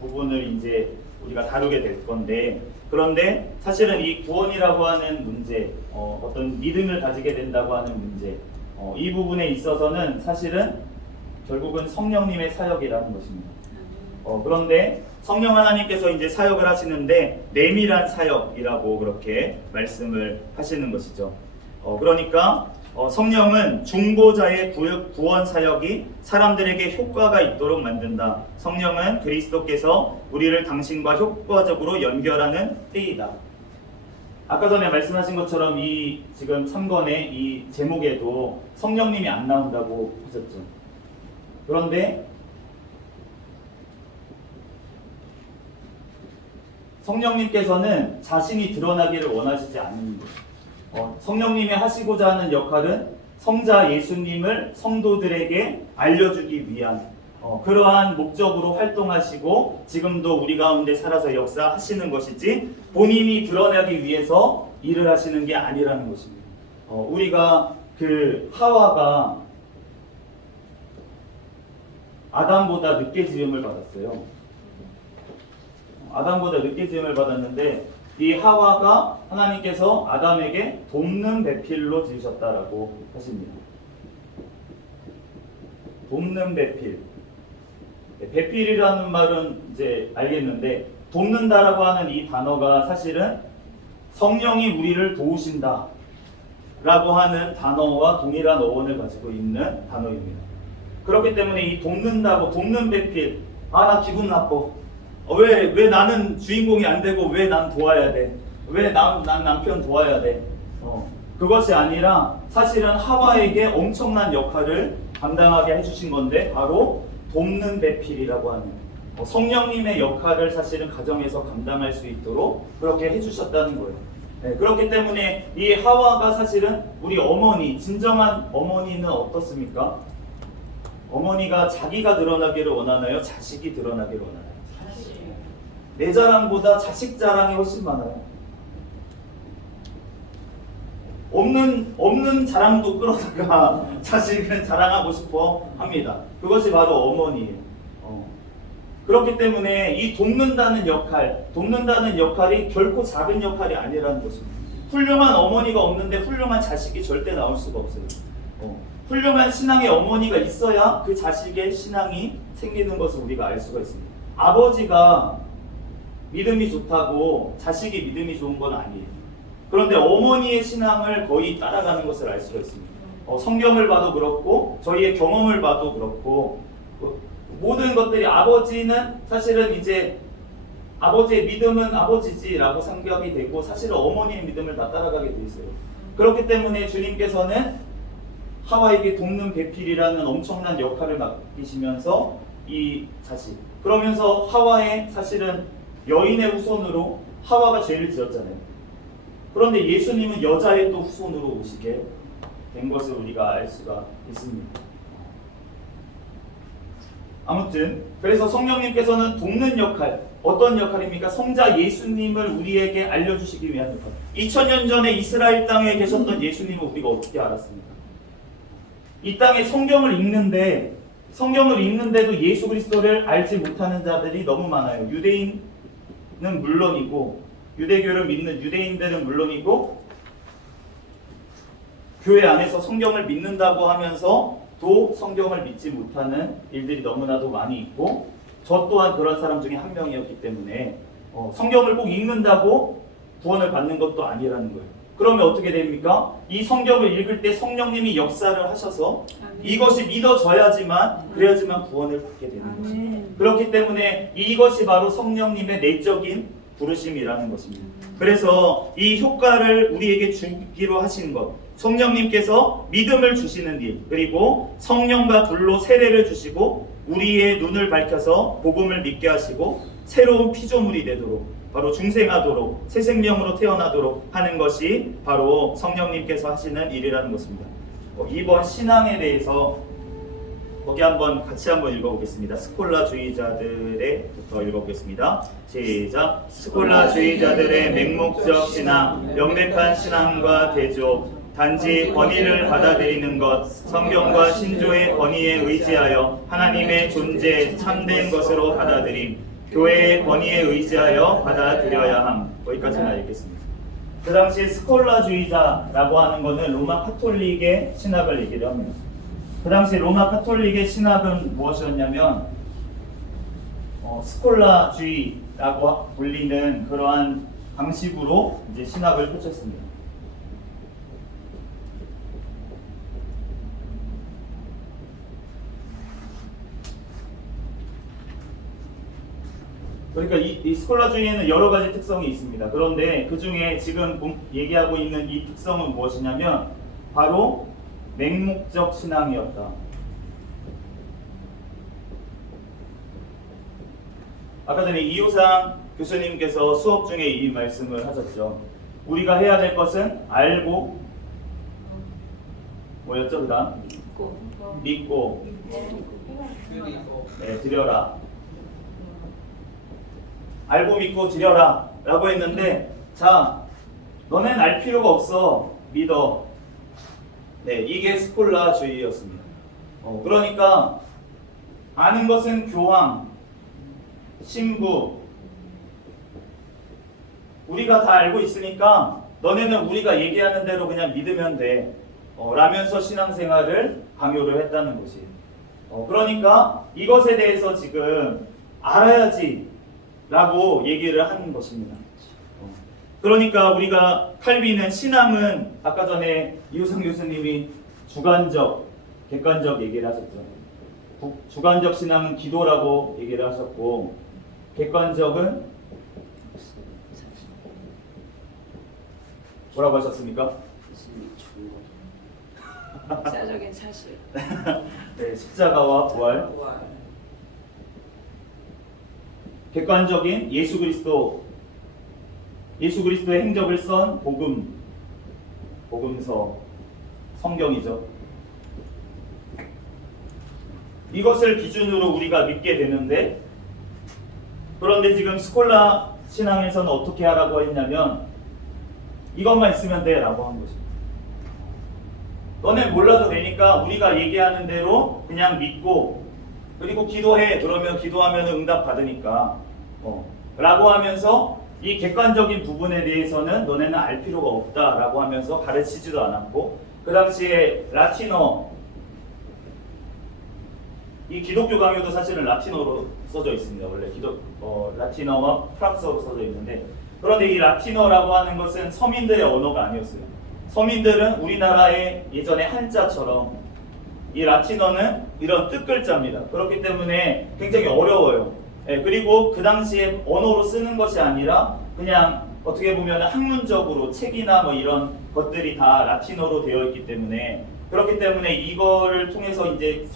부분을 이제 우리가 다루게 될 건데, 그런데 사실은 이 구원이라고 하는 문제, 어떤 믿음을 가지게 된다고 하는 문제, 이 부분에 있어서는 사실은 결국은 성령님의 사역이라는 것입니다. 그런데 성령 하나님께서 이제 사역을 하시는데 내밀한 사역이라고 그렇게 말씀을 하시는 것이죠. 그러니까 성령은 중보자의 구원 사역이 사람들에게 효과가 있도록 만든다. 성령은 그리스도께서 우리를 당신과 효과적으로 연결하는 때이다. 아까 전에 말씀하신 것처럼 이 지금 3권의 이 제목에도 성령님이 안 나온다고 하셨죠. 그런데 성령님께서는 자신이 드러나기를 원하시지 않는 거예요. 성령님이 하시고자 하는 역할은 성자 예수님을 성도들에게 알려주기 위한 그러한 목적으로 활동하시고 지금도 우리 가운데 살아서 역사하시는 것이지 본인이 드러나기 위해서 일을 하시는 게 아니라는 것입니다. 우리가 그 하와가 아담보다 늦게 지음을 받았어요. 아담보다 늦게 지음을 받았는데 이 하와가 하나님께서 아담에게 돕는 배필로 지으셨다라고 하십니다. 돕는 배필. 배필이라는 말은 이제 알겠는데 돕는다라고 하는 이 단어가 사실은 성령이 우리를 도우신다 라고 하는 단어와 동일한 어원을 가지고 있는 단어입니다. 그렇기 때문에 이 돕는다고 돕는 배필, 나 기분 나빠. 왜 나는 주인공이 안 되고 왜 난 도와야 돼? 왜 난 남편 도와야 돼? 그것이 아니라 사실은 하와에게 엄청난 역할을 감당하게 해주신 건데 바로 돕는 배필이라고 하는 성령님의 역할을 사실은 가정에서 감당할 수 있도록 그렇게 해주셨다는 거예요. 네, 그렇기 때문에 이 하와가 사실은 우리 어머니, 진정한 어머니는 어떻습니까? 어머니가 자기가 드러나기를 원하나요? 자식이 드러나기를 원하나요? 내 자랑보다 자식 자랑이 훨씬 많아요. 없는 자랑도 끌어다가 자식은 자랑하고 싶어 합니다. 그것이 바로 어머니예요. 그렇기 때문에 이 돕는다는 역할이 결코 작은 역할이 아니라는 것입니다. 훌륭한 어머니가 없는데 훌륭한 자식이 절대 나올 수가 없어요. 훌륭한 신앙의 어머니가 있어야 그 자식의 신앙이 생기는 것을 우리가 알 수가 있습니다. 아버지가 믿음이 좋다고 자식이 믿음이 좋은 건 아니에요. 그런데 어머니의 신앙을 거의 따라가는 것을 알 수가 있습니다. 성경을 봐도 그렇고 저희의 경험을 봐도 그렇고 모든 것들이 아버지는 사실은 이제 아버지의 믿음은 아버지지라고 생각이 되고 사실은 어머니의 믿음을 다 따라가게 돼 있어요. 그렇기 때문에 주님께서는 하와에게 돕는 배필이라는 엄청난 역할을 맡기시면서 이 자식 그러면서 하와의 사실은 여인의 후손으로 하와가 죄를 지었잖아요. 그런데 예수님은 여자의 또 후손으로 오시게 된 것을 우리가 알 수가 있습니다. 아무튼 그래서 성령님께서는 돕는 역할, 어떤 역할입니까? 성자 예수님을 우리에게 알려주시기 위한 역할. 2000년 전에 이스라엘 땅에 계셨던 예수님을 우리가 어떻게 알았습니까? 이 땅에 성경을 읽는데도 예수 그리스도를 알지 못하는 자들이 너무 많아요. 유대인은 물론이고 유대교를 믿는 유대인들은 물론이고 교회 안에서 성경을 믿는다고 하면서 또 성경을 믿지 못하는 일들이 너무나도 많이 있고 저 또한 그런 사람 중에 한 명이었기 때문에 성경을 꼭 읽는다고 구원을 받는 것도 아니라는 거예요. 그러면 어떻게 됩니까? 이 성경을 읽을 때 성령님이 역사를 하셔서 이것이 믿어져야지만 그래야지만 구원을 받게 되는 것입니다. 그렇기 때문에 이것이 바로 성령님의 내적인 부르심이라는 것입니다. 그래서 이 효과를 우리에게 주기로 하신 것, 성령님께서 믿음을 주시는 일, 그리고 성령과 불로 세례를 주시고 우리의 눈을 밝혀서 복음을 믿게 하시고 새로운 피조물이 되도록 바로 중생하도록 새 생명으로 태어나도록 하는 것이 바로 성령님께서 하시는 일이라는 것입니다. 이번 신앙에 대해서 거기 같이 한번 읽어보겠습니다. 스콜라주의자들의부터 읽어보겠습니다. 시작. 스콜라주의자들의 맹목적 신앙, 명백한 신앙과 대조, 단지 권위를 받아들이는 것, 성경과 신조의 권위에 의지하여 하나님의 존재 참된 것으로 받아들임, 교회의 권위에 의지하여 받아들여야 함. 거기까지만 읽겠습니다. 그 당시 스콜라주의자라고 하는 것은 로마 카톨릭의 신학을 얘기를 합니다. 그 당시 로마 카톨릭의 신학은 무엇이었냐면 스콜라주의라고 불리는 그러한 방식으로 이제 신학을 펼쳤습니다. 그러니까 이 스콜라 중에는 여러 가지 특성이 있습니다. 그런데 그 중에 지금 얘기하고 있는 이 특성은 무엇이냐면 바로 맹목적 신앙이었다. 아까 전에 이호상 교수님께서 수업 중에 이 말씀을 하셨죠. 우리가 해야 될 것은 알고 뭐였죠? 그 다음 믿고 네, 드려라. 알고 믿고 드려라 라고 했는데, 자, 너넨 알 필요가 없어, 믿어. 네, 이게 스콜라주의였습니다. 그러니까 아는 것은 교황, 신부, 우리가 다 알고 있으니까 너네는 우리가 얘기하는 대로 그냥 믿으면 돼 라면서 신앙생활을 강요를 했다는 것이에요. 그러니까 이것에 대해서 지금 알아야지 라고 얘기를 하는 것입니다. 그러니까 우리가 칼빈은 신앙은 아까 전에 이호상 교수님이 주관적, 객관적 얘기를 하셨죠. 주관적 신앙은 기도라고 얘기를 하셨고, 객관적은 뭐라고 하셨습니까? 역사적인 사실. 네, 십자가와 부활. 객관적인 예수 그리스도의 행적을 쓴 복음서, 성경이죠. 이것을 기준으로 우리가 믿게 되는데, 그런데 지금 스콜라 신앙에서는 어떻게 하라고 했냐면 이것만 있으면 돼 라고 한 거죠. 너네 몰라도 되니까 우리가 얘기하는 대로 그냥 믿고, 그리고 기도해. 그러면 기도하면 응답 받으니까 라고 하면서 이 객관적인 부분에 대해서는 너네는 알 필요가 없다 라고 하면서 가르치지도 않았고, 그 당시에 라틴어, 이 기독교 강요도 사실은 라틴어로 써져 있습니다. 원래 라틴어와 프랑스어로 써져 있는데, 그런데 이 라틴어라고 하는 것은 서민들의 언어가 아니었어요. 서민들은 우리나라의 예전에 한자처럼 이 라틴어는 이런 뜻글자입니다. 그렇기 때문에 굉장히 어려워요. 그리고 그 당시에 언어로 쓰는 것이 아니라 그냥 어떻게 보면 학문적으로 책이나 뭐 이런 것들이 다 라틴어로 되어 있기 때문에, 그렇기 때문에 이거를 통해서 이제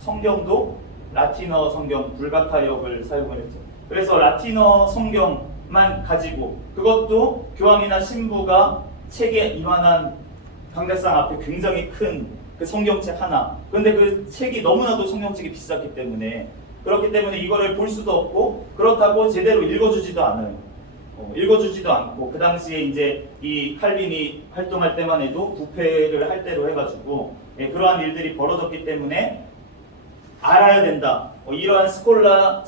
성경도 라틴어 성경 불가타역을 사용을 했죠. 그래서 라틴어 성경만 가지고, 그것도 교황이나 신부가 책에 이만한 강대상 앞에 굉장히 큰 그 성경책 하나, 근데 그 책이 너무나도 성경책이 비쌌기 때문에, 그렇기 때문에 이거를 볼 수도 없고, 그렇다고 제대로 읽어주지도 않아요. 읽어주지도 않고, 그 당시에 이제 이 칼빈이 활동할 때만 해도 부패를 할 때로 해가지고 그러한 일들이 벌어졌기 때문에 알아야 된다. 이러한 스콜라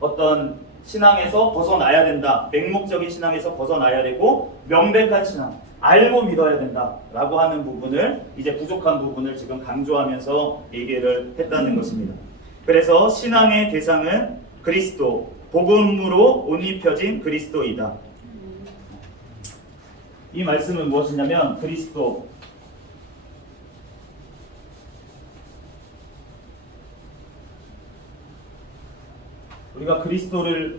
어떤 신앙에서 벗어나야 된다. 맹목적인 신앙에서 벗어나야 되고, 명백한 신앙, 알고 믿어야 된다 라고 하는 부분을, 이제 부족한 부분을 지금 강조하면서 얘기를 했다는 것입니다. 그래서 신앙의 대상은 그리스도, 복음으로 옷 입혀진 그리스도이다. 이 말씀은 무엇이냐면, 그리스도, 우리가 그리스도,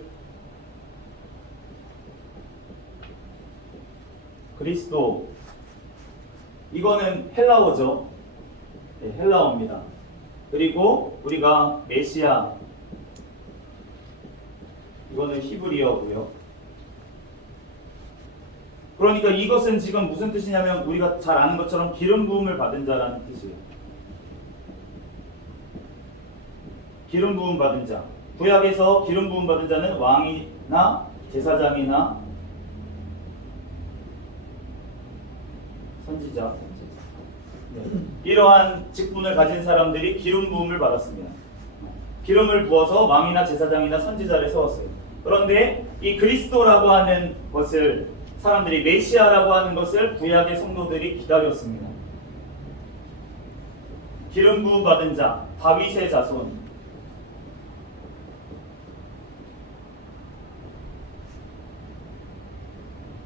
이거는 헬라어죠. 네, 헬라어입니다. 그리고 우리가 메시아, 이거는 히브리어고요. 그러니까 이것은 지금 무슨 뜻이냐면, 우리가 잘 아는 것처럼 기름 부음을 받은 자라는 뜻이에요. 기름 부음 받은 자. 구약에서 기름 부음 받은 자는 왕이나 제사장이나 선지자, 이러한 직분을 가진 사람들이 기름 부음을 받았습니다. 기름을 부어서 왕이나 제사장이나 선지자를 세웠어요. 그런데 이 그리스도라고 하는 것을, 사람들이 메시아라고 하는 것을 구약의 성도들이 기다렸습니다. 기름 부음 받은 자, 다윗의 자손.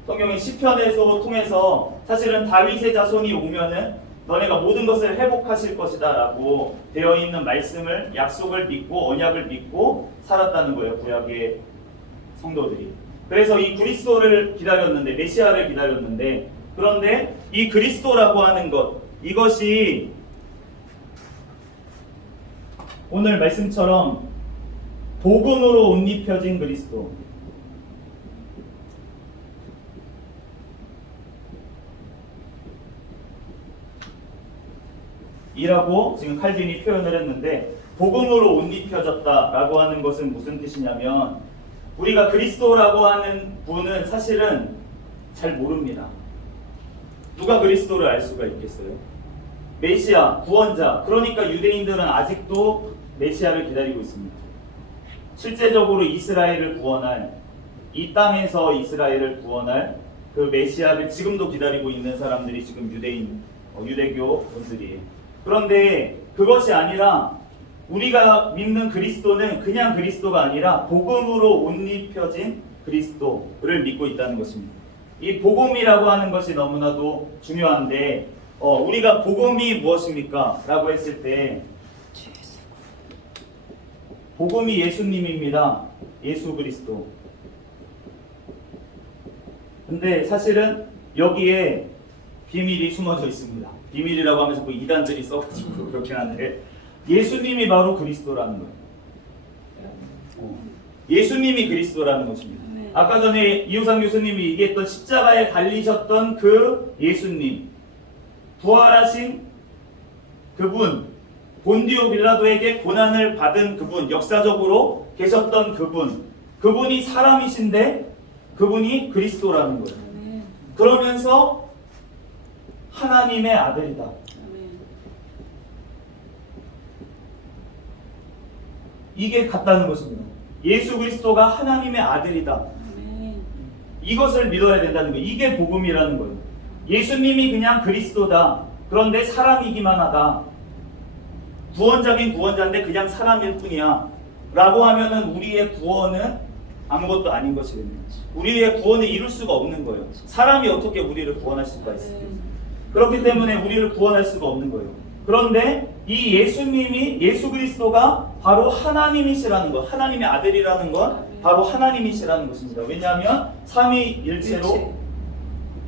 성경의 시편에서 통해서 사실은 다윗의 자손이 오면은 너네가 모든 것을 회복하실 것이다 라고 되어 있는 말씀을, 약속을 믿고 언약을 믿고 살았다는 거예요, 구약의 성도들이. 그래서 이 그리스도를 기다렸는데, 메시아를 기다렸는데, 그런데 이 그리스도라고 하는 것, 이것이 오늘 말씀처럼 복음으로 옷 입혀진 그리스도, 이라고 지금 칼빈이 표현을 했는데, 복음으로 옷 입혀졌다라고 하는 것은 무슨 뜻이냐면, 우리가 그리스도라고 하는 분은 사실은 잘 모릅니다. 누가 그리스도를 알 수가 있겠어요? 메시아, 구원자. 그러니까 유대인들은 아직도 메시아를 기다리고 있습니다. 실제적으로 이스라엘을 구원할, 이 땅에서 이스라엘을 구원할 그 메시아를 지금도 기다리고 있는 사람들이 지금 유대교 분들이에요. 그런데 그것이 아니라 우리가 믿는 그리스도는 그냥 그리스도가 아니라 복음으로 옷 입혀진 그리스도를 믿고 있다는 것입니다. 이 복음이라고 하는 것이 너무나도 중요한데, 우리가 복음이 무엇입니까? 라고 했을 때 복음이 예수님입니다. 예수 그리스도. 근데 사실은 여기에 비밀이 숨어져 있습니다. 비밀이라고 하면서 그 이단들이 써가지고 그렇긴 한데, 예수님이 바로 그리스도라는 거예요. 예수님이 그리스도라는 것입니다. 아까 전에 이호상 교수님이 얘기했던 십자가에 달리셨던 그 예수님, 부활하신 그분, 본디오 빌라도에게 고난을 받은 그분, 역사적으로 계셨던 그분이 사람이신데 그분이 그리스도라는 거예요. 그러면서 하나님의 아들이다. 이게 같다는 것입니다. 예수 그리스도가 하나님의 아들이다. 이것을 믿어야 된다는 거예요. 이게 복음이라는 거예요. 예수님이 그냥 그리스도다. 그런데 사람이기만 하다. 구원자긴 구원자인데 그냥 사람일 뿐이야. 라고 하면은 우리의 구원은 아무것도 아닌 것이거든요. 우리의 구원을 이룰 수가 없는 거예요. 사람이 어떻게 우리를 구원할 수가 있어요? 그렇기 때문에 우리를 구원할 수가 없는 거예요. 그런데 이 예수님이, 예수 그리스도가 바로 하나님이시라는 것, 하나님의 아들이라는 것, 바로 하나님이시라는 것입니다. 왜냐하면 삼위일체로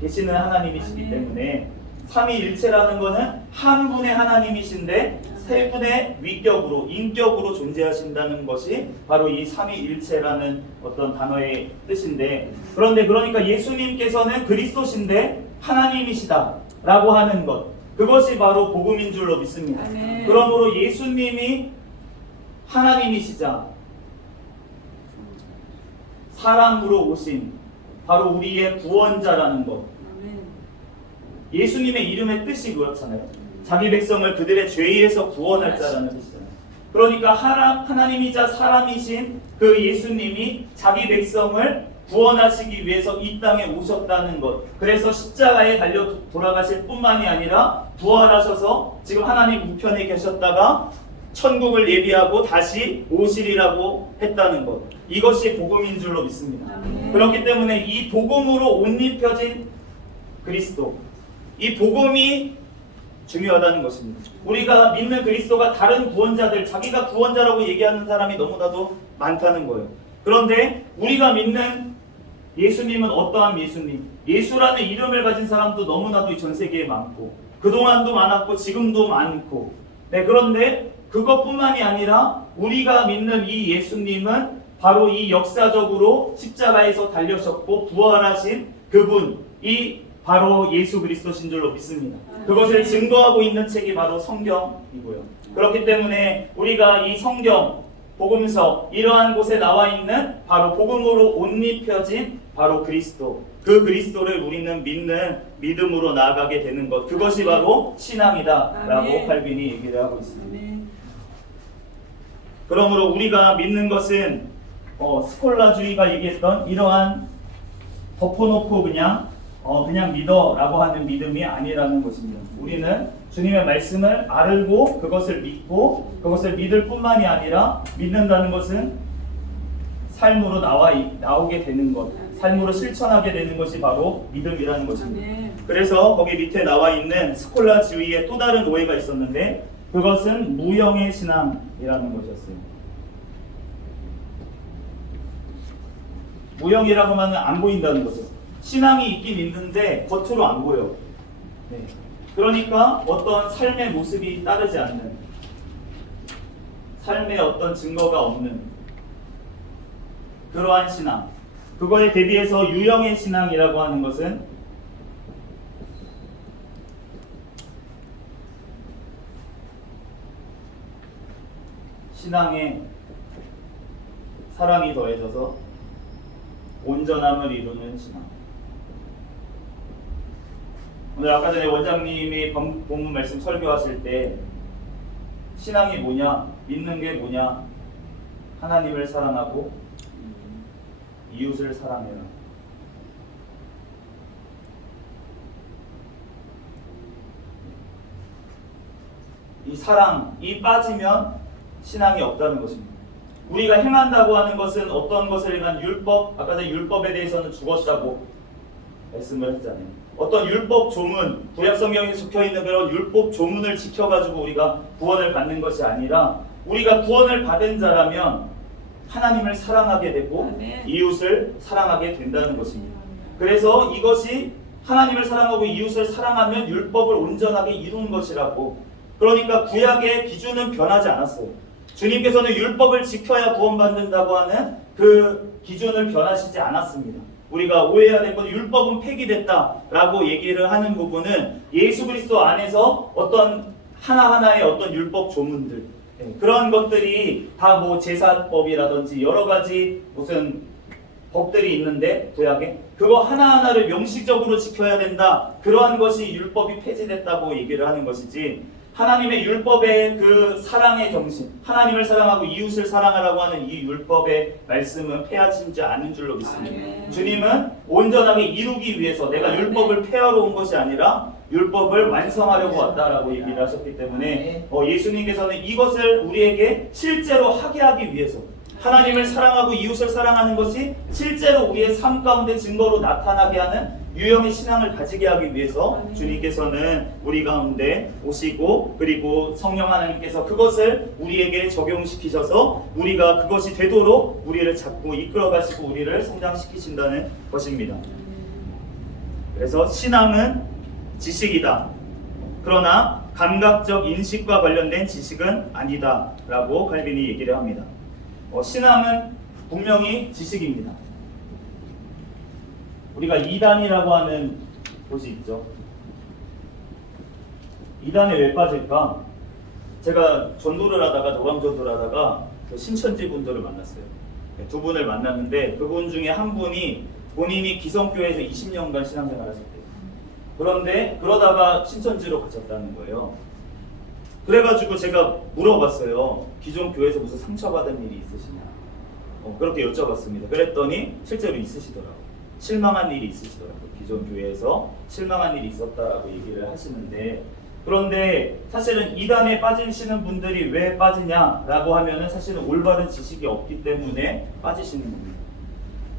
계시는 하나님이시기 때문에, 삼위일체라는 것은 한 분의 하나님이신데 세 분의 위격으로, 인격으로 존재하신다는 것이 바로 이 삼위일체라는 어떤 단어의 뜻인데, 그런데 그러니까 예수님께서는 그리스도신데 하나님이시다 라고 하는 것, 그것이 바로 복음인 줄로 믿습니다. 그러므로 예수님이 하나님이시자 사람으로 오신 바로 우리의 구원자라는 것, 예수님의 이름의 뜻이 그렇잖아요. 자기 백성을 그들의 죄에서 구원할 자라는 뜻이잖아요. 그러니까 하나님이자 사람이신 그 예수님이 자기 백성을 구원하시기 위해서 이 땅에 오셨다는 것. 그래서 십자가에 달려 돌아가실 뿐만이 아니라 부활하셔서 지금 하나님 우편에 계셨다가 천국을 예비하고 다시 오시리라고 했다는 것. 이것이 복음인 줄로 믿습니다. 그렇기 때문에 이 복음으로 옷 입혀진 그리스도, 이 복음이 중요하다는 것입니다. 우리가 믿는 그리스도가 다른 구원자들, 자기가 구원자라고 얘기하는 사람이 너무나도 많다는 거예요. 그런데 우리가 믿는 예수님은 어떠한 예수님? 예수라는 이름을 가진 사람도 너무나도 전 세계에 많고, 그동안도 많았고 지금도 많고, 그런데 그것뿐만이 아니라 우리가 믿는 이 예수님은 바로 이 역사적으로 십자가에서 달려셨고 부활하신 그분이 바로 예수 그리스도신 줄로 믿습니다. 그것을 증거하고 있는 책이 바로 성경이고요. 그렇기 때문에 우리가 이 성경, 복음서, 이러한 곳에 나와 있는 바로 복음으로 옷 입혀진 바로 그리스도, 그 그리스도를 우리는 믿는 믿음으로 나아가게 되는 것, 그것이 바로 신앙이다 라고 칼빈이 얘기를 하고 있습니다. 그러므로 우리가 믿는 것은 스콜라주의가 얘기했던 이러한 덮어놓고 그냥 믿어 라고 하는 믿음이 아니라는 것입니다. 우리는 주님의 말씀을 알고 그것을 믿고 그것을 믿을 뿐만이 아니라 믿는다는 것은 삶으로 나오게 되는 것, 삶으로 실천하게 되는 것이 바로 믿음이라는 것입니다. 아멘. 그래서 거기 밑에 나와 있는 스콜라주의의 또 다른 오해가 있었는데 그것은 무형의 신앙이라는 것이었어요. 무형이라고 하면 안 보인다는 거죠. 신앙이 있긴 있는데 겉으로 안 보여. 네. 그러니까 어떤 삶의 모습이 따르지 않는, 삶의 어떤 증거가 없는 그러한 신앙. 그거에 대비해서 유형의 신앙이라고 하는 것은 신앙에 사랑이 더해져서 온전함을 이루는 신앙. 오늘 아까 전에 원장님이 본문 말씀 설교하실 때 신앙이 뭐냐? 믿는 게 뭐냐? 하나님을 사랑하고 이웃을 사랑해라. 이 사랑이 빠지면 신앙이 없다는 것입니다. 우리가 행한다고 하는 것은 어떤 것을 행한 율법, 아까 전에 율법에 대해서는 죽었다고 말씀을 했잖아요. 어떤 율법 조문, 구약 성경에 적혀 있는 그런 율법 조문을 지켜가지고 우리가 구원을 받는 것이 아니라 우리가 구원을 받은 자라면 하나님을 사랑하게 되고 아멘. 이웃을 사랑하게 된다는 것입니다. 그래서 이것이 하나님을 사랑하고 이웃을 사랑하면 율법을 온전하게 이룬 것이라고. 그러니까 구약의 기준은 변하지 않았어요. 주님께서는 율법을 지켜야 구원받는다고 하는 그 기준을 변하시지 않았습니다. 우리가 오해해야 될 건 율법은 폐기됐다라고 얘기를 하는 부분은 예수 그리스도 안에서 어떤 하나하나의 어떤 율법 조문들, 그런 것들이 다 뭐 제사법이라든지 여러 가지 무슨 법들이 있는데 구약에 그거 하나하나를 명시적으로 지켜야 된다. 그러한 것이 율법이 폐지됐다고 얘기를 하는 것이지, 하나님의 율법의 그 사랑의 정신, 하나님을 사랑하고 이웃을 사랑하라고 하는 이 율법의 말씀은 폐하지 않은 줄로 믿습니다. 아멘. 주님은 온전하게 이루기 위해서 내가 율법을 폐하러 온 것이 아니라 율법을 완성하려고 왔다라고 얘기를 하셨기 때문에 예수님께서는 이것을 우리에게 실제로 하게 하기 위해서, 하나님을 사랑하고 이웃을 사랑하는 것이 실제로 우리의 삶 가운데 증거로 나타나게 하는 유형의 신앙을 가지게 하기 위해서 주님께서는 우리 가운데 오시고, 그리고 성령 하나님께서 그것을 우리에게 적용시키셔서 우리가 그것이 되도록 우리를 자꾸 이끌어 가시고 우리를 성장시키신다는 것입니다. 그래서 신앙은 지식이다. 그러나 감각적 인식과 관련된 지식은 아니다 라고 칼빈이 얘기를 합니다. 신앙은 분명히 지식입니다. 우리가 이단이라고 하는 곳이 있죠. 이단에 왜 빠질까? 제가 전도를 하다가, 노방 전도를 하다가 신천지 분들을 만났어요. 두 분을 만났는데 그분 중에 한 분이 본인이 기성교회에서 20년간 신앙생활 하셨대요. 그런데 그러다가 신천지로 가셨다는 거예요. 그래가지고 제가 물어봤어요. 기존 교회에서 무슨 상처받은 일이 있으시냐? 그렇게 여쭤봤습니다. 그랬더니 실제로 있으시더라고요. 실망한 일이 있으시더라고요. 기존 교회에서 실망한 일이 있었다라고 얘기를 하시는데, 그런데 사실은 이단에 빠지시는 분들이 왜 빠지냐라고 하면은 사실은 올바른 지식이 없기 때문에 빠지시는 겁니다.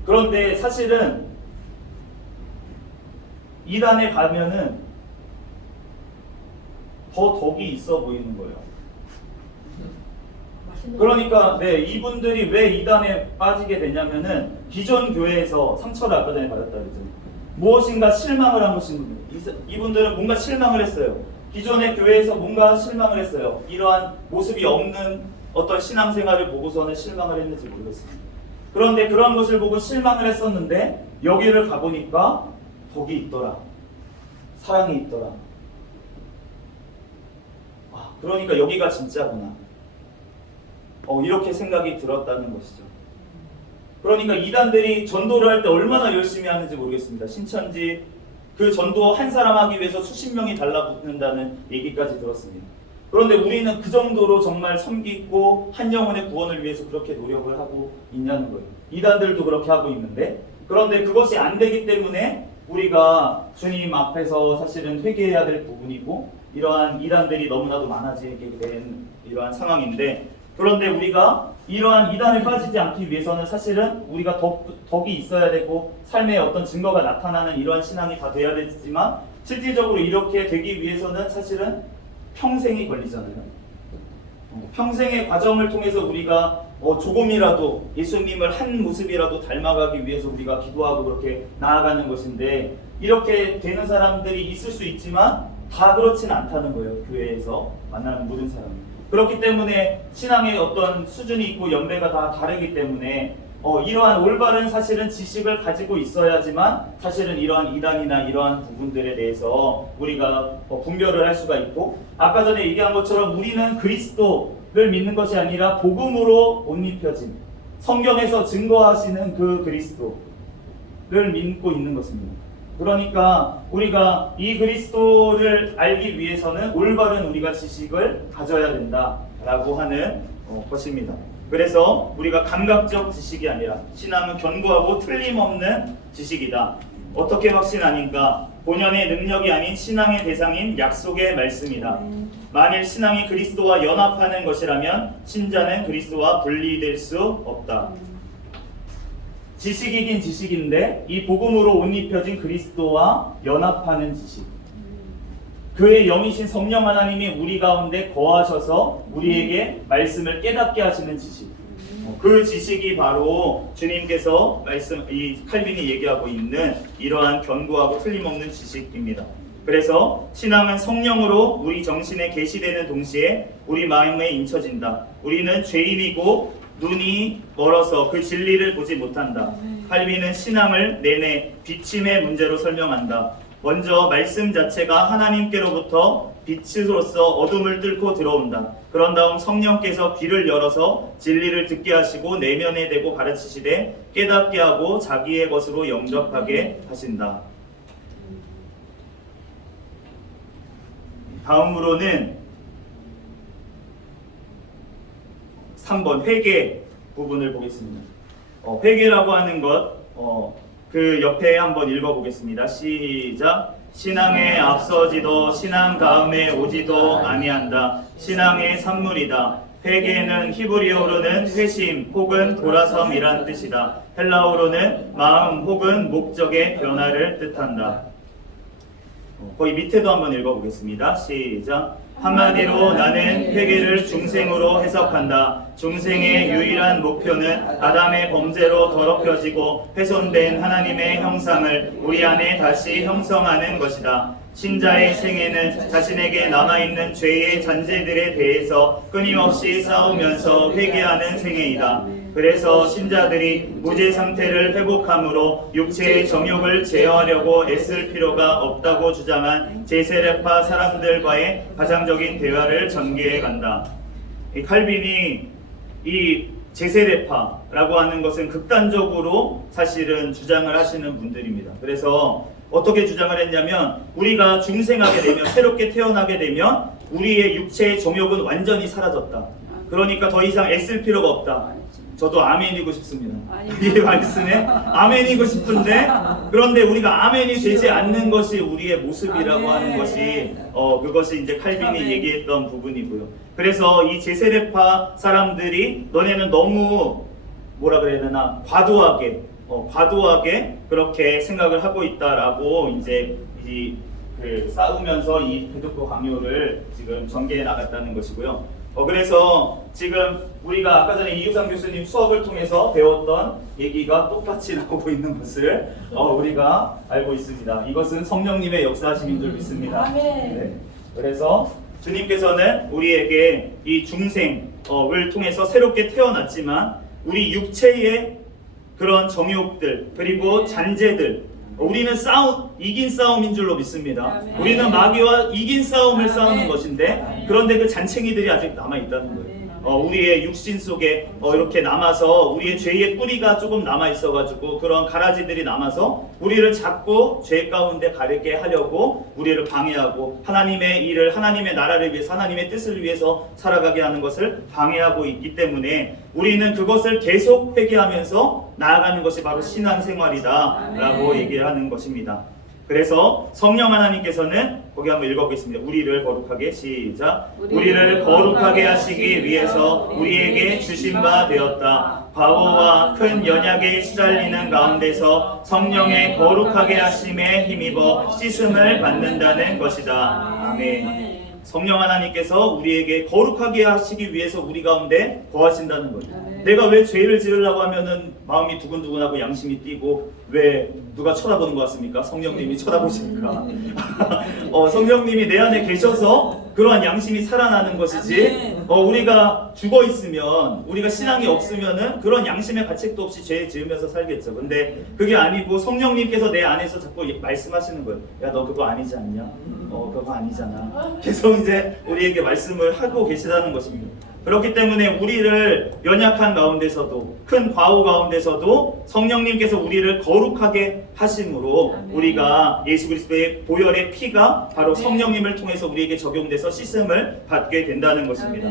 그런데 사실은 이단에 가면은 더 덕이 있어 보이는 거예요. 그러니까 이분들이 왜 이단에 빠지게 되냐면은 기존 교회에서 상처를 아까 전에 받았다 그랬잖아요. 무엇인가 실망을 한 것입니다. 이분들은 뭔가 실망을 했어요. 기존의 교회에서 뭔가 실망을 했어요. 이러한 모습이 없는 어떤 신앙생활을 보고서는 실망을 했는지 모르겠습니다. 그런데 그런 것을 보고 실망을 했었는데 여기를 가보니까 덕이 있더라. 사랑이 있더라. 그러니까 여기가 진짜구나. 이렇게 생각이 들었다는 것이죠. 그러니까 이단들이 전도를 할 때 얼마나 열심히 하는지 모르겠습니다. 신천지 그 전도 한 사람 하기 위해서 수십 명이 달라붙는다는 얘기까지 들었습니다. 그런데 우리는 그 정도로 정말 섬기고 한 영혼의 구원을 위해서 그렇게 노력을 하고 있냐는 거예요. 이단들도 그렇게 하고 있는데, 그런데 그것이 안 되기 때문에 우리가 주님 앞에서 사실은 회개해야 될 부분이고, 이러한 이단들이 너무나도 많아지게 된 이러한 상황인데, 그런데 우리가 이러한 이단에 빠지지 않기 위해서는 사실은 우리가 덕이 있어야 되고 삶의 어떤 증거가 나타나는 이러한 신앙이 다 돼야 되지만 실질적으로 이렇게 되기 위해서는 사실은 평생이 걸리잖아요. 평생의 과정을 통해서 우리가 조금이라도 예수님을 한 모습이라도 닮아가기 위해서 우리가 기도하고 그렇게 나아가는 것인데 이렇게 되는 사람들이 있을 수 있지만 다 그렇진 않다는 거예요. 교회에서 만나는 모든 사람이. 그렇기 때문에 신앙의 어떤 수준이 있고 연배가 다 다르기 때문에 이러한 올바른 사실은 지식을 가지고 있어야지만 사실은 이러한 이단이나 이러한 부분들에 대해서 우리가 분별을 할 수가 있고 아까 전에 얘기한 것처럼 우리는 그리스도를 믿는 것이 아니라 복음으로 옷 입혀진 성경에서 증거하시는 그 그리스도를 믿고 있는 것입니다. 그러니까 우리가 이 그리스도를 알기 위해서는 올바른 우리가 지식을 가져야 된다라고 하는 것입니다. 그래서 우리가 감각적 지식이 아니라 신앙은 견고하고 틀림없는 지식이다. 어떻게 확신하니까 본연의 능력이 아닌 신앙의 대상인 약속의 말씀이다. 만일 신앙이 그리스도와 연합하는 것이라면 신자는 그리스도와 분리될 수 없다. 지식이긴 지식인데 이 복음으로 옷 입혀진 그리스도와 연합하는 지식. 그의 영이신 성령 하나님이 우리 가운데 거하셔서 우리에게 말씀을 깨닫게 하시는 지식. 그 지식이 바로 주님께서 이 칼빈이 얘기하고 있는 이러한 견고하고 틀림없는 지식입니다. 그래서 신앙은 성령으로 우리 정신에 계시되는 동시에 우리 마음에 인쳐진다. 우리는 죄인이고 눈이 멀어서 그 진리를 보지 못한다. 칼빈은 신앙을 내내 비침의 문제로 설명한다. 먼저 말씀 자체가 하나님께로부터 빛으로서 어둠을 뚫고 들어온다. 그런 다음 성령께서 귀를 열어서 진리를 듣게 하시고 내면에 대고 가르치시되 깨닫게 하고 자기의 것으로 영접하게 하신다. 다음으로는 3번 회개 부분을 보겠습니다. 회개라고 하는 것 그 옆에 한번 읽어보겠습니다. 시작. 신앙에 앞서지도 신앙 다음에 오지도 아니한다. 신앙의 산물이다. 회개는 히브리어로는 회심 혹은 돌아섬이란 뜻이다. 헬라어로는 마음 혹은 목적의 변화를 뜻한다. 거기 밑에도 한번 읽어보겠습니다. 시작. 한마디로 나는 회개를 중생으로 해석한다. 중생의 유일한 목표는 아담의 범죄로 더럽혀지고 훼손된 하나님의 형상을 우리 안에 다시 형성하는 것이다. 신자의 생애는 자신에게 남아있는 죄의 잔재들에 대해서 끊임없이 싸우면서 회개하는 생애이다. 그래서 신자들이 무죄 상태를 회복함으로 육체의 정욕을 제어하려고 애쓸 필요가 없다고 주장한 제세례파 사람들과의 가상적인 대화를 전개해 간다. 이 칼빈이 이 제세례파라고 하는 것은 극단적으로 사실은 주장을 하시는 분들입니다. 그래서 어떻게 주장을 했냐면 우리가 중생하게 되면 새롭게 태어나게 되면 우리의 육체의 정욕은 완전히 사라졌다. 그러니까 더 이상 애쓸 필요가 없다. 저도 아멘이고 싶습니다. 이 말씀에 아멘이고 싶은데 그런데 우리가 아멘이 되지 않는 것이 우리의 모습이라고 하는 것이 그것이 이제 칼빈이 얘기했던 부분이고요. 그래서 이 제세례파 사람들이 너네는 너무 뭐라 그래야 되나 과도하게 그렇게 생각을 하고 있다라고 이제 싸우면서 이 기독교 강요를 지금 전개해 나갔다는 것이고요. 그래서 지금 우리가 아까 전에 이유상 교수님 수업을 통해서 배웠던 얘기가 똑같이 나오고 있는 것을 우리가 알고 있습니다. 이것은 성령님의 역사하심인 줄 믿습니다. 네. 그래서 주님께서는 우리에게 이 중생을 통해서 새롭게 태어났지만 우리 육체의 그런 정욕들 그리고 잔재들 우리는 이긴 싸움인 줄로 믿습니다. 우리는 마귀와 이긴 싸움을 싸우는 것인데 그런데 그 잔챙이들이 아직 남아있다는 거예요. 우리의 육신 속에 이렇게 남아서 우리의 죄의 뿌리가 조금 남아있어가지고 그런 가라지들이 남아서 우리를 자꾸 죄 가운데 가르게 하려고 우리를 방해하고 하나님의 일을 하나님의 나라를 위해서 하나님의 뜻을 위해서 살아가게 하는 것을 방해하고 있기 때문에 우리는 그것을 계속 회개하면서 나아가는 것이 바로 신앙생활이다 라고 얘기를 하는 것입니다. 그래서 성령 하나님께서는 거기 한번 읽어보겠습니다. 우리를 거룩하게 시작. 우리를 거룩하게 하시기 위해서 우리에게 주신 바 되었다. 과오와 큰 연약에 시달리는 가운데서 성령의 거룩하게 하심에 힘입어 씻음을 받는다는 것이다. 아멘. 성령 하나님께서 우리에게 거룩하게 하시기 위해서 우리 가운데 거하신다는 거죠. 내가 왜 죄를 지으려고 하면은 마음이 두근두근하고 양심이 뛰고 왜 누가 쳐다보는 것 같습니까? 성령님이 쳐다보시니까. 성령님이 내 안에 계셔서 그러한 양심이 살아나는 것이지. 우리가 죽어 있으면, 우리가 신앙이 없으면은 그런 양심의 가책도 없이 죄 지으면서 살겠죠. 근데 그게 아니고 성령님께서 내 안에서 자꾸 말씀하시는 거예요. 야, 너 그거 아니지 않냐? 그거 아니잖아. 계속 이제 우리에게 말씀을 하고 계시다는 것입니다. 그렇기 때문에 우리를 연약한 가운데서도 큰 과오 가운데서도 성령님께서 우리를 거룩하게 하심으로 우리가 예수 그리스도의 보혈의 피가 바로 성령님을 통해서 우리에게 적용돼서 씻음을 받게 된다는 것입니다.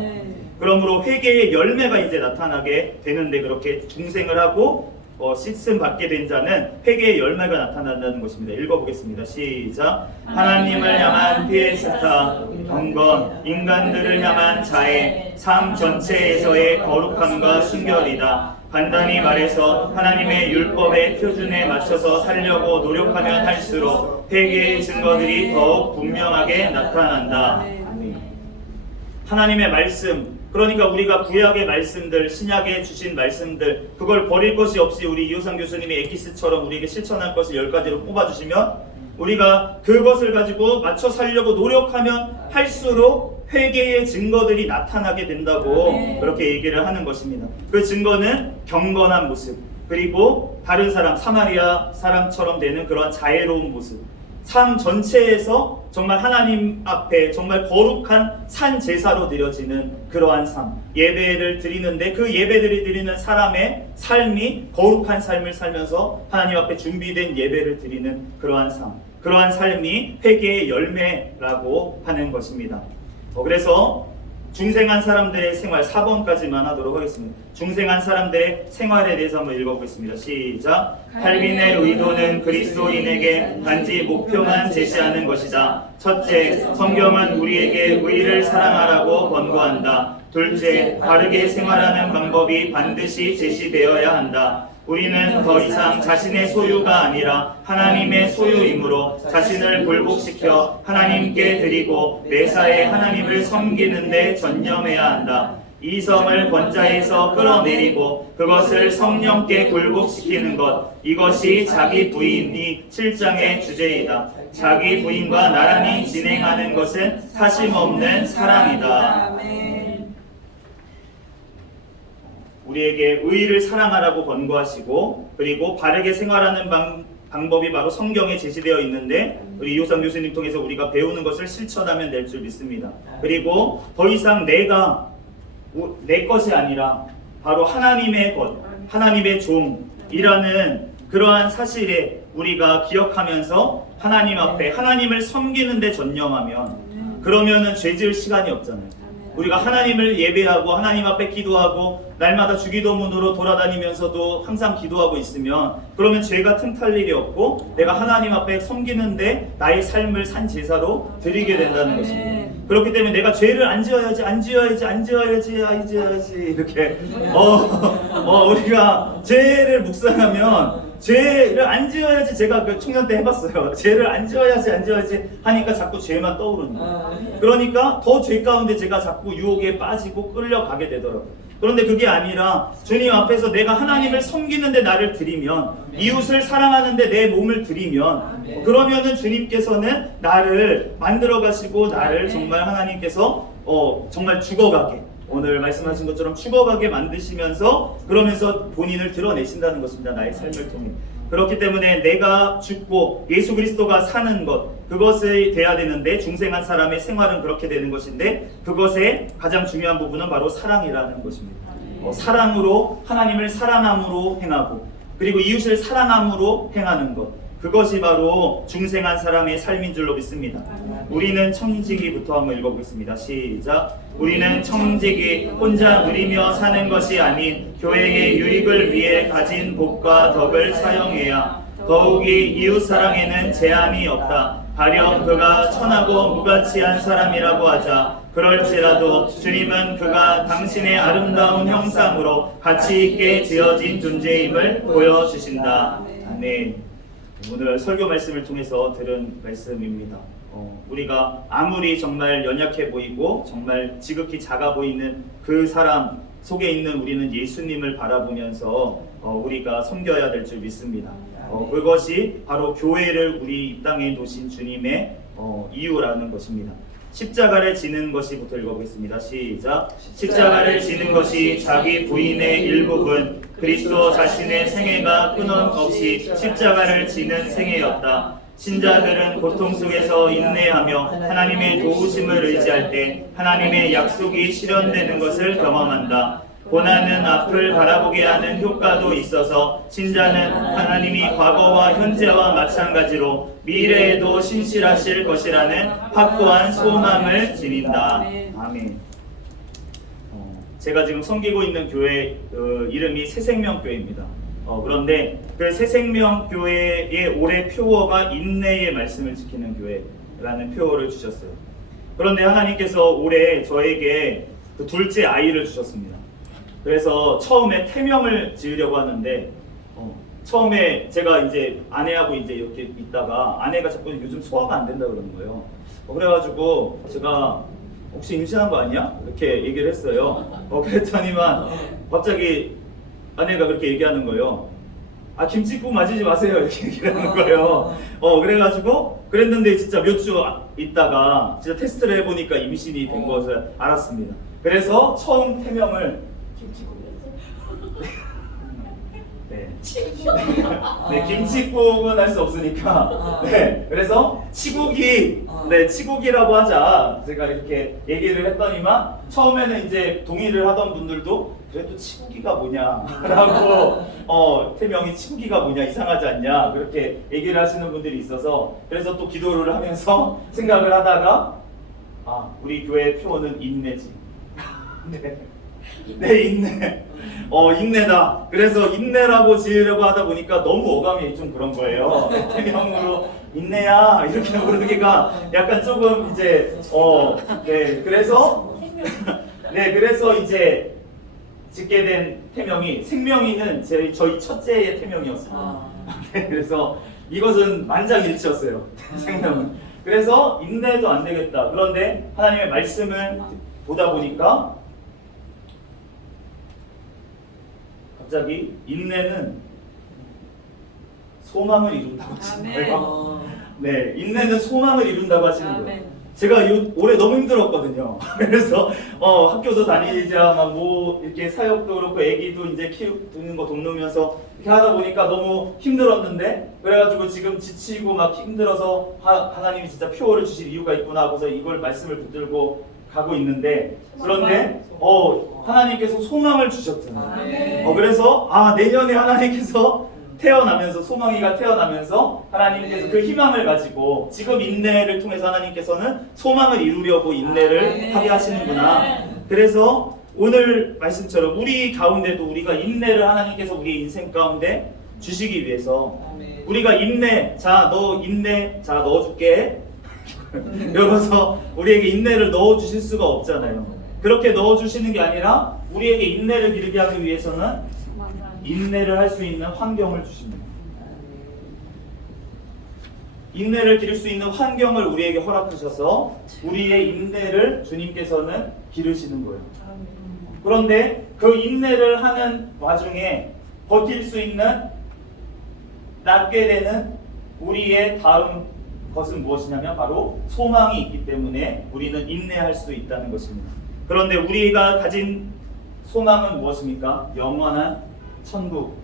그러므로 회개의 열매가 이제 나타나게 되는데 그렇게 중생을 하고 씻음 받게 된 자는 회개의 열매가 나타난다는 것입니다. 읽어보겠습니다. 시작. 하나님을 향한 피에스타, 경건, 인간들을 향한 자애, 삶 전체에서의 거룩함과 순결이다. 간단히 말해서 하나님의 율법의 표준에 맞춰서 살려고 노력하면 할수록 회개의 증거들이 더욱 분명하게 나타난다. 하나님의 말씀, 그러니까 우리가 구약의 말씀들, 신약에 주신 말씀들, 그걸 버릴 것이 없이 우리 이호상 교수님이 엑기스처럼 우리에게 실천할 것을 10가지로 뽑아주시면 우리가 그것을 가지고 맞춰 살려고 노력하면 할수록 회개의 증거들이 나타나게 된다고 그렇게 얘기를 하는 것입니다. 그 증거는 경건한 모습, 그리고 다른 사람, 사마리아 사람처럼 되는 그런 자애로운 모습, 삶 전체에서 정말 하나님 앞에 정말 거룩한 산 제사로 드려지는 그러한 삶, 예배를 드리는데 그 예배들이 드리는 사람의 삶이 거룩한 삶을 살면서 하나님 앞에 준비된 예배를 드리는 그러한 삶, 그러한 삶이 회개의 열매라고 하는 것입니다. 그래서 중생한 사람들의 생활 4번까지만 하도록 하겠습니다. 중생한 사람들의 생활에 대해서 한번 읽어보겠습니다. 시작. 칼빈의 의도는 그리스도인에게 단지 목표만 제시하는 것이다. 첫째, 성경은 우리에게 의를 사랑하라고 권고한다. 둘째, 바르게 생활하는 방법이 반드시 제시되어야 한다. 우리는 더 이상 자신의 소유가 아니라 하나님의 소유이므로 자신을 굴복시켜 하나님께 드리고 매사에 하나님을 섬기는 데 전념해야 한다. 이성을 권자에서 끌어내리고 그것을 성령께 굴복시키는 것, 이것이 자기 부인이 7장의 주제이다. 자기 부인과 나란히 진행하는 것은 사심없는 사랑이다. 우리에게 의를 사랑하라고 권고하시고, 그리고 바르게 생활하는 방법이 바로 성경에 제시되어 있는데 우리 이호상 교수님 통해서 우리가 배우는 것을 실천하면 될 줄 믿습니다. 그리고 더 이상 내가 내 것이 아니라 바로 하나님의 것, 하나님의 종이라는 그러한 사실에 우리가 기억하면서 하나님 앞에 하나님을 섬기는 데 전념하면, 그러면은 죄 지을 시간이 없잖아요. 우리가 하나님을 예배하고 하나님 앞에 기도하고 날마다 주기도문으로 돌아다니면서도 항상 기도하고 있으면 그러면 죄가 틈탈 일이 없고 내가 하나님 앞에 섬기는데 나의 삶을 산 제사로 드리게 된다는 것입니다. 그렇기 때문에 내가 죄를 안 지어야지 이렇게 우리가 죄를 묵상하면 죄를 안 지어야지, 제가 그 청년 때 해봤어요. 죄를 안 지어야지 하니까 자꾸 죄만 떠오르는 거예요. 그러니까 더 죄 가운데 제가 자꾸 유혹에 빠지고 끌려가게 되더라고요. 그런데 그게 아니라 주님 앞에서 내가 하나님을 섬기는데 나를 드리면, 이웃을 사랑하는데 내 몸을 드리면, 그러면은 주님께서는 나를 만들어 가시고 나를 정말 하나님께서 정말 죽어가게, 오늘 말씀하신 것처럼 죽어가게 만드시면서 그러면서 본인을 드러내신다는 것입니다. 나의 삶을 통해. 그렇기 때문에 내가 죽고 예수 그리스도가 사는 것, 그것이 돼야 되는데 중생한 사람의 생활은 그렇게 되는 것인데 그것의 가장 중요한 부분은 바로 사랑이라는 것입니다. 사랑으로, 하나님을 사랑함으로 행하고 그리고 이웃을 사랑함으로 행하는 것, 그것이 바로 중생한 사람의 삶인 줄로 믿습니다. 우리는 청지기부터 한번 읽어보겠습니다. 시작. 우리는 청지기 혼자 누리며 사는 것이 아닌 교회의 유익을 위해 가진 복과 덕을 사용해야 더욱이 이웃 사랑에는 제한이 없다. 가령 그가 천하고 무가치한 사람이라고 하자. 그럴지라도 주님은 그가 당신의 아름다운 형상으로 가치 있게 지어진 존재임을 보여주신다. 네, 오늘 설교 말씀을 통해서 들은 말씀입니다. 우리가 아무리 정말 연약해 보이고 정말 지극히 작아 보이는 그 사람 속에 있는 우리는 예수님을 바라보면서 우리가 섬겨야 될 줄 믿습니다. 그것이 바로 교회를 우리 이 땅에 놓으신 주님의 이유라는 것입니다. 십자가를 지는 것이부터 읽어보겠습니다. 시작. 십자가를 지는 것이 자기 부인의 일부분 그리스도 자신의 생애가 끊임없이 십자가를 지는 생애였다. 신자들은 고통 속에서 인내하며 하나님의 도우심을 의지할 때 하나님의 약속이 실현되는 것을 경험한다. 고난은 앞을 바라보게 하는 효과도 있어서 신자는 하나님이 과거와 현재와 마찬가지로 미래에도 신실하실 것이라는 확고한 소망을 지닌다. 아멘. 제가 지금 섬기고 있는 교회 이름이 새생명교회입니다. 그런데 그 새생명교회의 올해 표어가 인내의 말씀을 지키는 교회라는 표어를 주셨어요. 그런데 하나님께서 올해 저에게 그 둘째 아이를 주셨습니다. 그래서 처음에 태명을 지으려고 하는데 처음에 제가 이제 아내하고 이제 이렇게 있다가 아내가 자꾸 요즘 소화가 안 된다 그러는 거예요. 그래가지고 제가 혹시 임신한 거 아니야? 이렇게 얘기를 했어요. 그랬더니만 갑자기 아내가 그렇게 얘기하는 거예요. 아, 김치국 맞으지 마세요. 이렇게 얘기하는 거예요. 그래가지고 그랬는데 진짜 몇 주 있다가 진짜 테스트를 해보니까 임신이 된 것을 알았습니다. 그래서 처음 태명을 네, 김치국은 할 수 없으니까 그래서 치국이 치국이라고 하자 제가 이렇게 얘기를 했더니만 처음에는 이제 동의를 하던 분들도 그래도 치국이가 뭐냐 라고 태명이 치국이가 뭐냐 이상하지 않냐 그렇게 얘기를 하시는 분들이 있어서 그래서 또 기도를 하면서 생각을 하다가 우리 교회 표어는 인내지. 네, 인내. 인내다. 그래서 인내라고 지으려고 하다 보니까 너무 어감이 좀 그런 거예요. 태명으로 인내야 이렇게 부르기가 약간 조금 이제 그래서 그래서 이제 짓게 된 태명이 생명이는 저희 첫째의 태명이었습니다. 그래서 이것은 만장일치였어요. 생명은. 그래서 인내도 안 되겠다. 그런데 하나님의 말씀을 보다 보니까 갑자기 인내는 소망을 이룬다고 하시는 거예요. 네, 인내는 소망을 이룬다고 하시는 거예요. 제가 올해 너무 힘들었거든요. 그래서 학교도 다니자 막 이렇게 사역도 그렇고 애기도 이제 키우는 거 돕으면서 이렇게 하다 보니까 너무 힘들었는데 그래가지고 지금 지치고 막 힘들어서 하나님이 진짜 표어를 주실 이유가 있구나 하고서 이걸 말씀을 붙들고 가고 있는데 그런데 하나님께서 소망을 주셨잖아요. 그래서 내년에 하나님께서 태어나면서 소망이가 태어나면서 하나님께서 그 희망을 가지고 지금 인내를 통해서 하나님께서는 소망을 이루려고 인내를 하게 하시는구나. 그래서 오늘 말씀처럼 우리 가운데도 우리가 인내를 하나님께서 우리 인생 가운데 주시기 위해서 우리가 인내, 자 너 인내, 자 넣어줄게 열어서 우리에게 인내를 넣어주실 수가 없잖아요. 그렇게 넣어주시는 게 아니라 우리에게 인내를 기르게 하기 위해서는 인내를 할 수 있는 환경을 주십니다. 인내를 기를 수 있는 환경을 우리에게 허락하셔서 우리의 인내를 주님께서는 기르시는 거예요. 그런데 그 인내를 하는 와중에 버틸 수 있는 낫게 되는 우리의 다음 것은 무엇이냐면 바로 소망이 있기 때문에 우리는 인내할 수 있다는 것입니다. 그런데 우리가 가진 소망은 무엇입니까? 영원한 천국,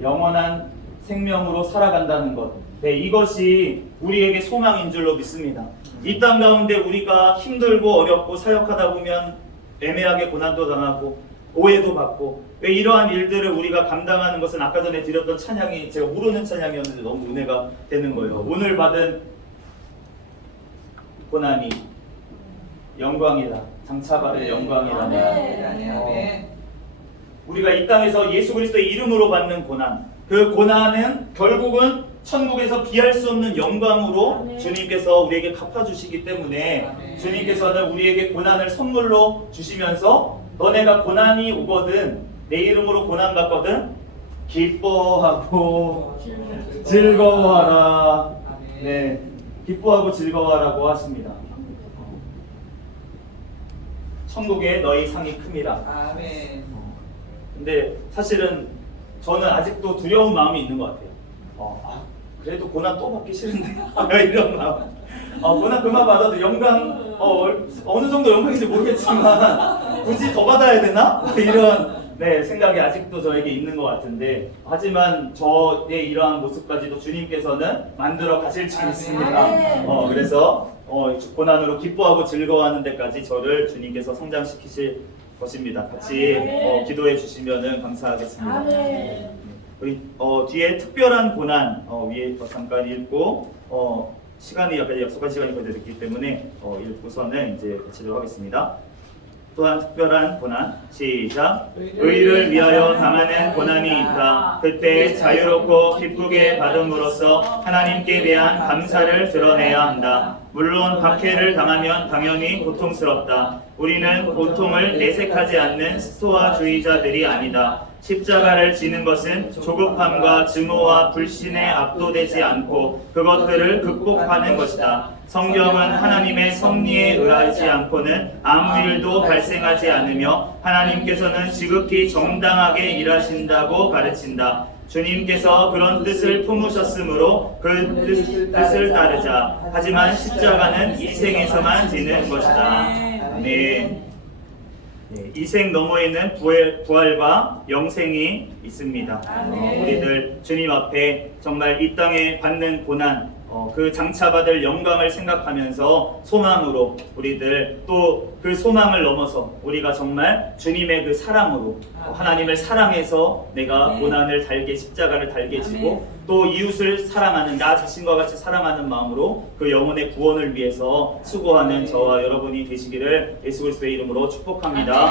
영원한 생명으로 살아간다는 것. 이것이 우리에게 소망인 줄로 믿습니다. 이 땅 가운데 우리가 힘들고 어렵고 사역하다 보면 애매하게 고난도 당하고 오해도 받고 이러한 일들을 우리가 감당하는 것은 아까 전에 드렸던 찬양이 제가 모르는 찬양이었는데 너무 은혜가 되는 거예요. 오늘 받은 고난이 영광이다. 장차 받을 영광이라는 우리가 이 땅에서 예수 그리스도의 이름으로 받는 고난 그 고난은 결국은 천국에서 비할 수 없는 영광으로 아멘. 주님께서 우리에게 갚아주시기 때문에 아멘. 주님께서는 우리에게 고난을 선물로 주시면서 너네가 고난이 오거든 내 이름으로 고난 받거든 기뻐하고 즐거워하라. 아멘. 네, 기뻐하고 즐거워하라고 하십니다. 천국에 너희 상이 큼이라. 아멘. 근데 사실은 저는 아직도 두려운 마음이 있는 것 같아요. 그래도 고난 또 받기 싫은데 이런 마음. 고난 그만 받아도 영광 어느 정도 영광인지 모르겠지만 굳이 더 받아야 되나? 이런 생각이 아직도 저에게 있는 것 같은데 하지만 저의 이러한 모습까지도 주님께서는 만들어 가실 줄 믿습니다. 그래서 고난으로 기뻐하고 즐거워하는 데까지 저를 주님께서 성장시키실 것입니다. 같이 기도해 주시면은 감사하겠습니다. 아멘. 우리 뒤에 특별한 고난 위에 잠깐 읽고 시간이 약간 약속한 시간이 거의 됐기 때문에 읽고서는 이제 마치도록 하겠습니다. 또한 특별한 고난 시작. 의를 위하여 당하는 고난이 있다. 그때 자유롭고 기쁘게 받음으로써 하나님께 대한 감사를 드러내야 한다. 물론 박해를 당하면 당연히 고통스럽다. 우리는 고통을 내색하지 않는 스토아주의자들이 아니다. 십자가를 지는 것은 조급함과 증오와 불신에 압도되지 않고 그것들을 극복하는 것이다. 성경은 하나님의 섭리에 의하지 않고는 아무 일도 발생하지 않으며 하나님께서는 지극히 정당하게 일하신다고 가르친다. 주님께서 그런 뜻을 품으셨으므로 그 뜻을 따르자. 하지만 십자가는 이 생에서만 지는 것이다. 네. 이 생 너머에는 부활과 영생이 있습니다. 우리들 주님 앞에 정말 이 땅에 받는 고난, 그 장차받을 영광을 생각하면서 소망으로 우리들 또 그 소망을 넘어서 우리가 정말 주님의 그 사랑으로 하나님을 사랑해서 내가 고난을 달게 십자가를 달게 지고 또 이웃을 사랑하는 나 자신과 같이 사랑하는 마음으로 그 영혼의 구원을 위해서 수고하는 저와 여러분이 되시기를 예수 그리스도의 이름으로 축복합니다.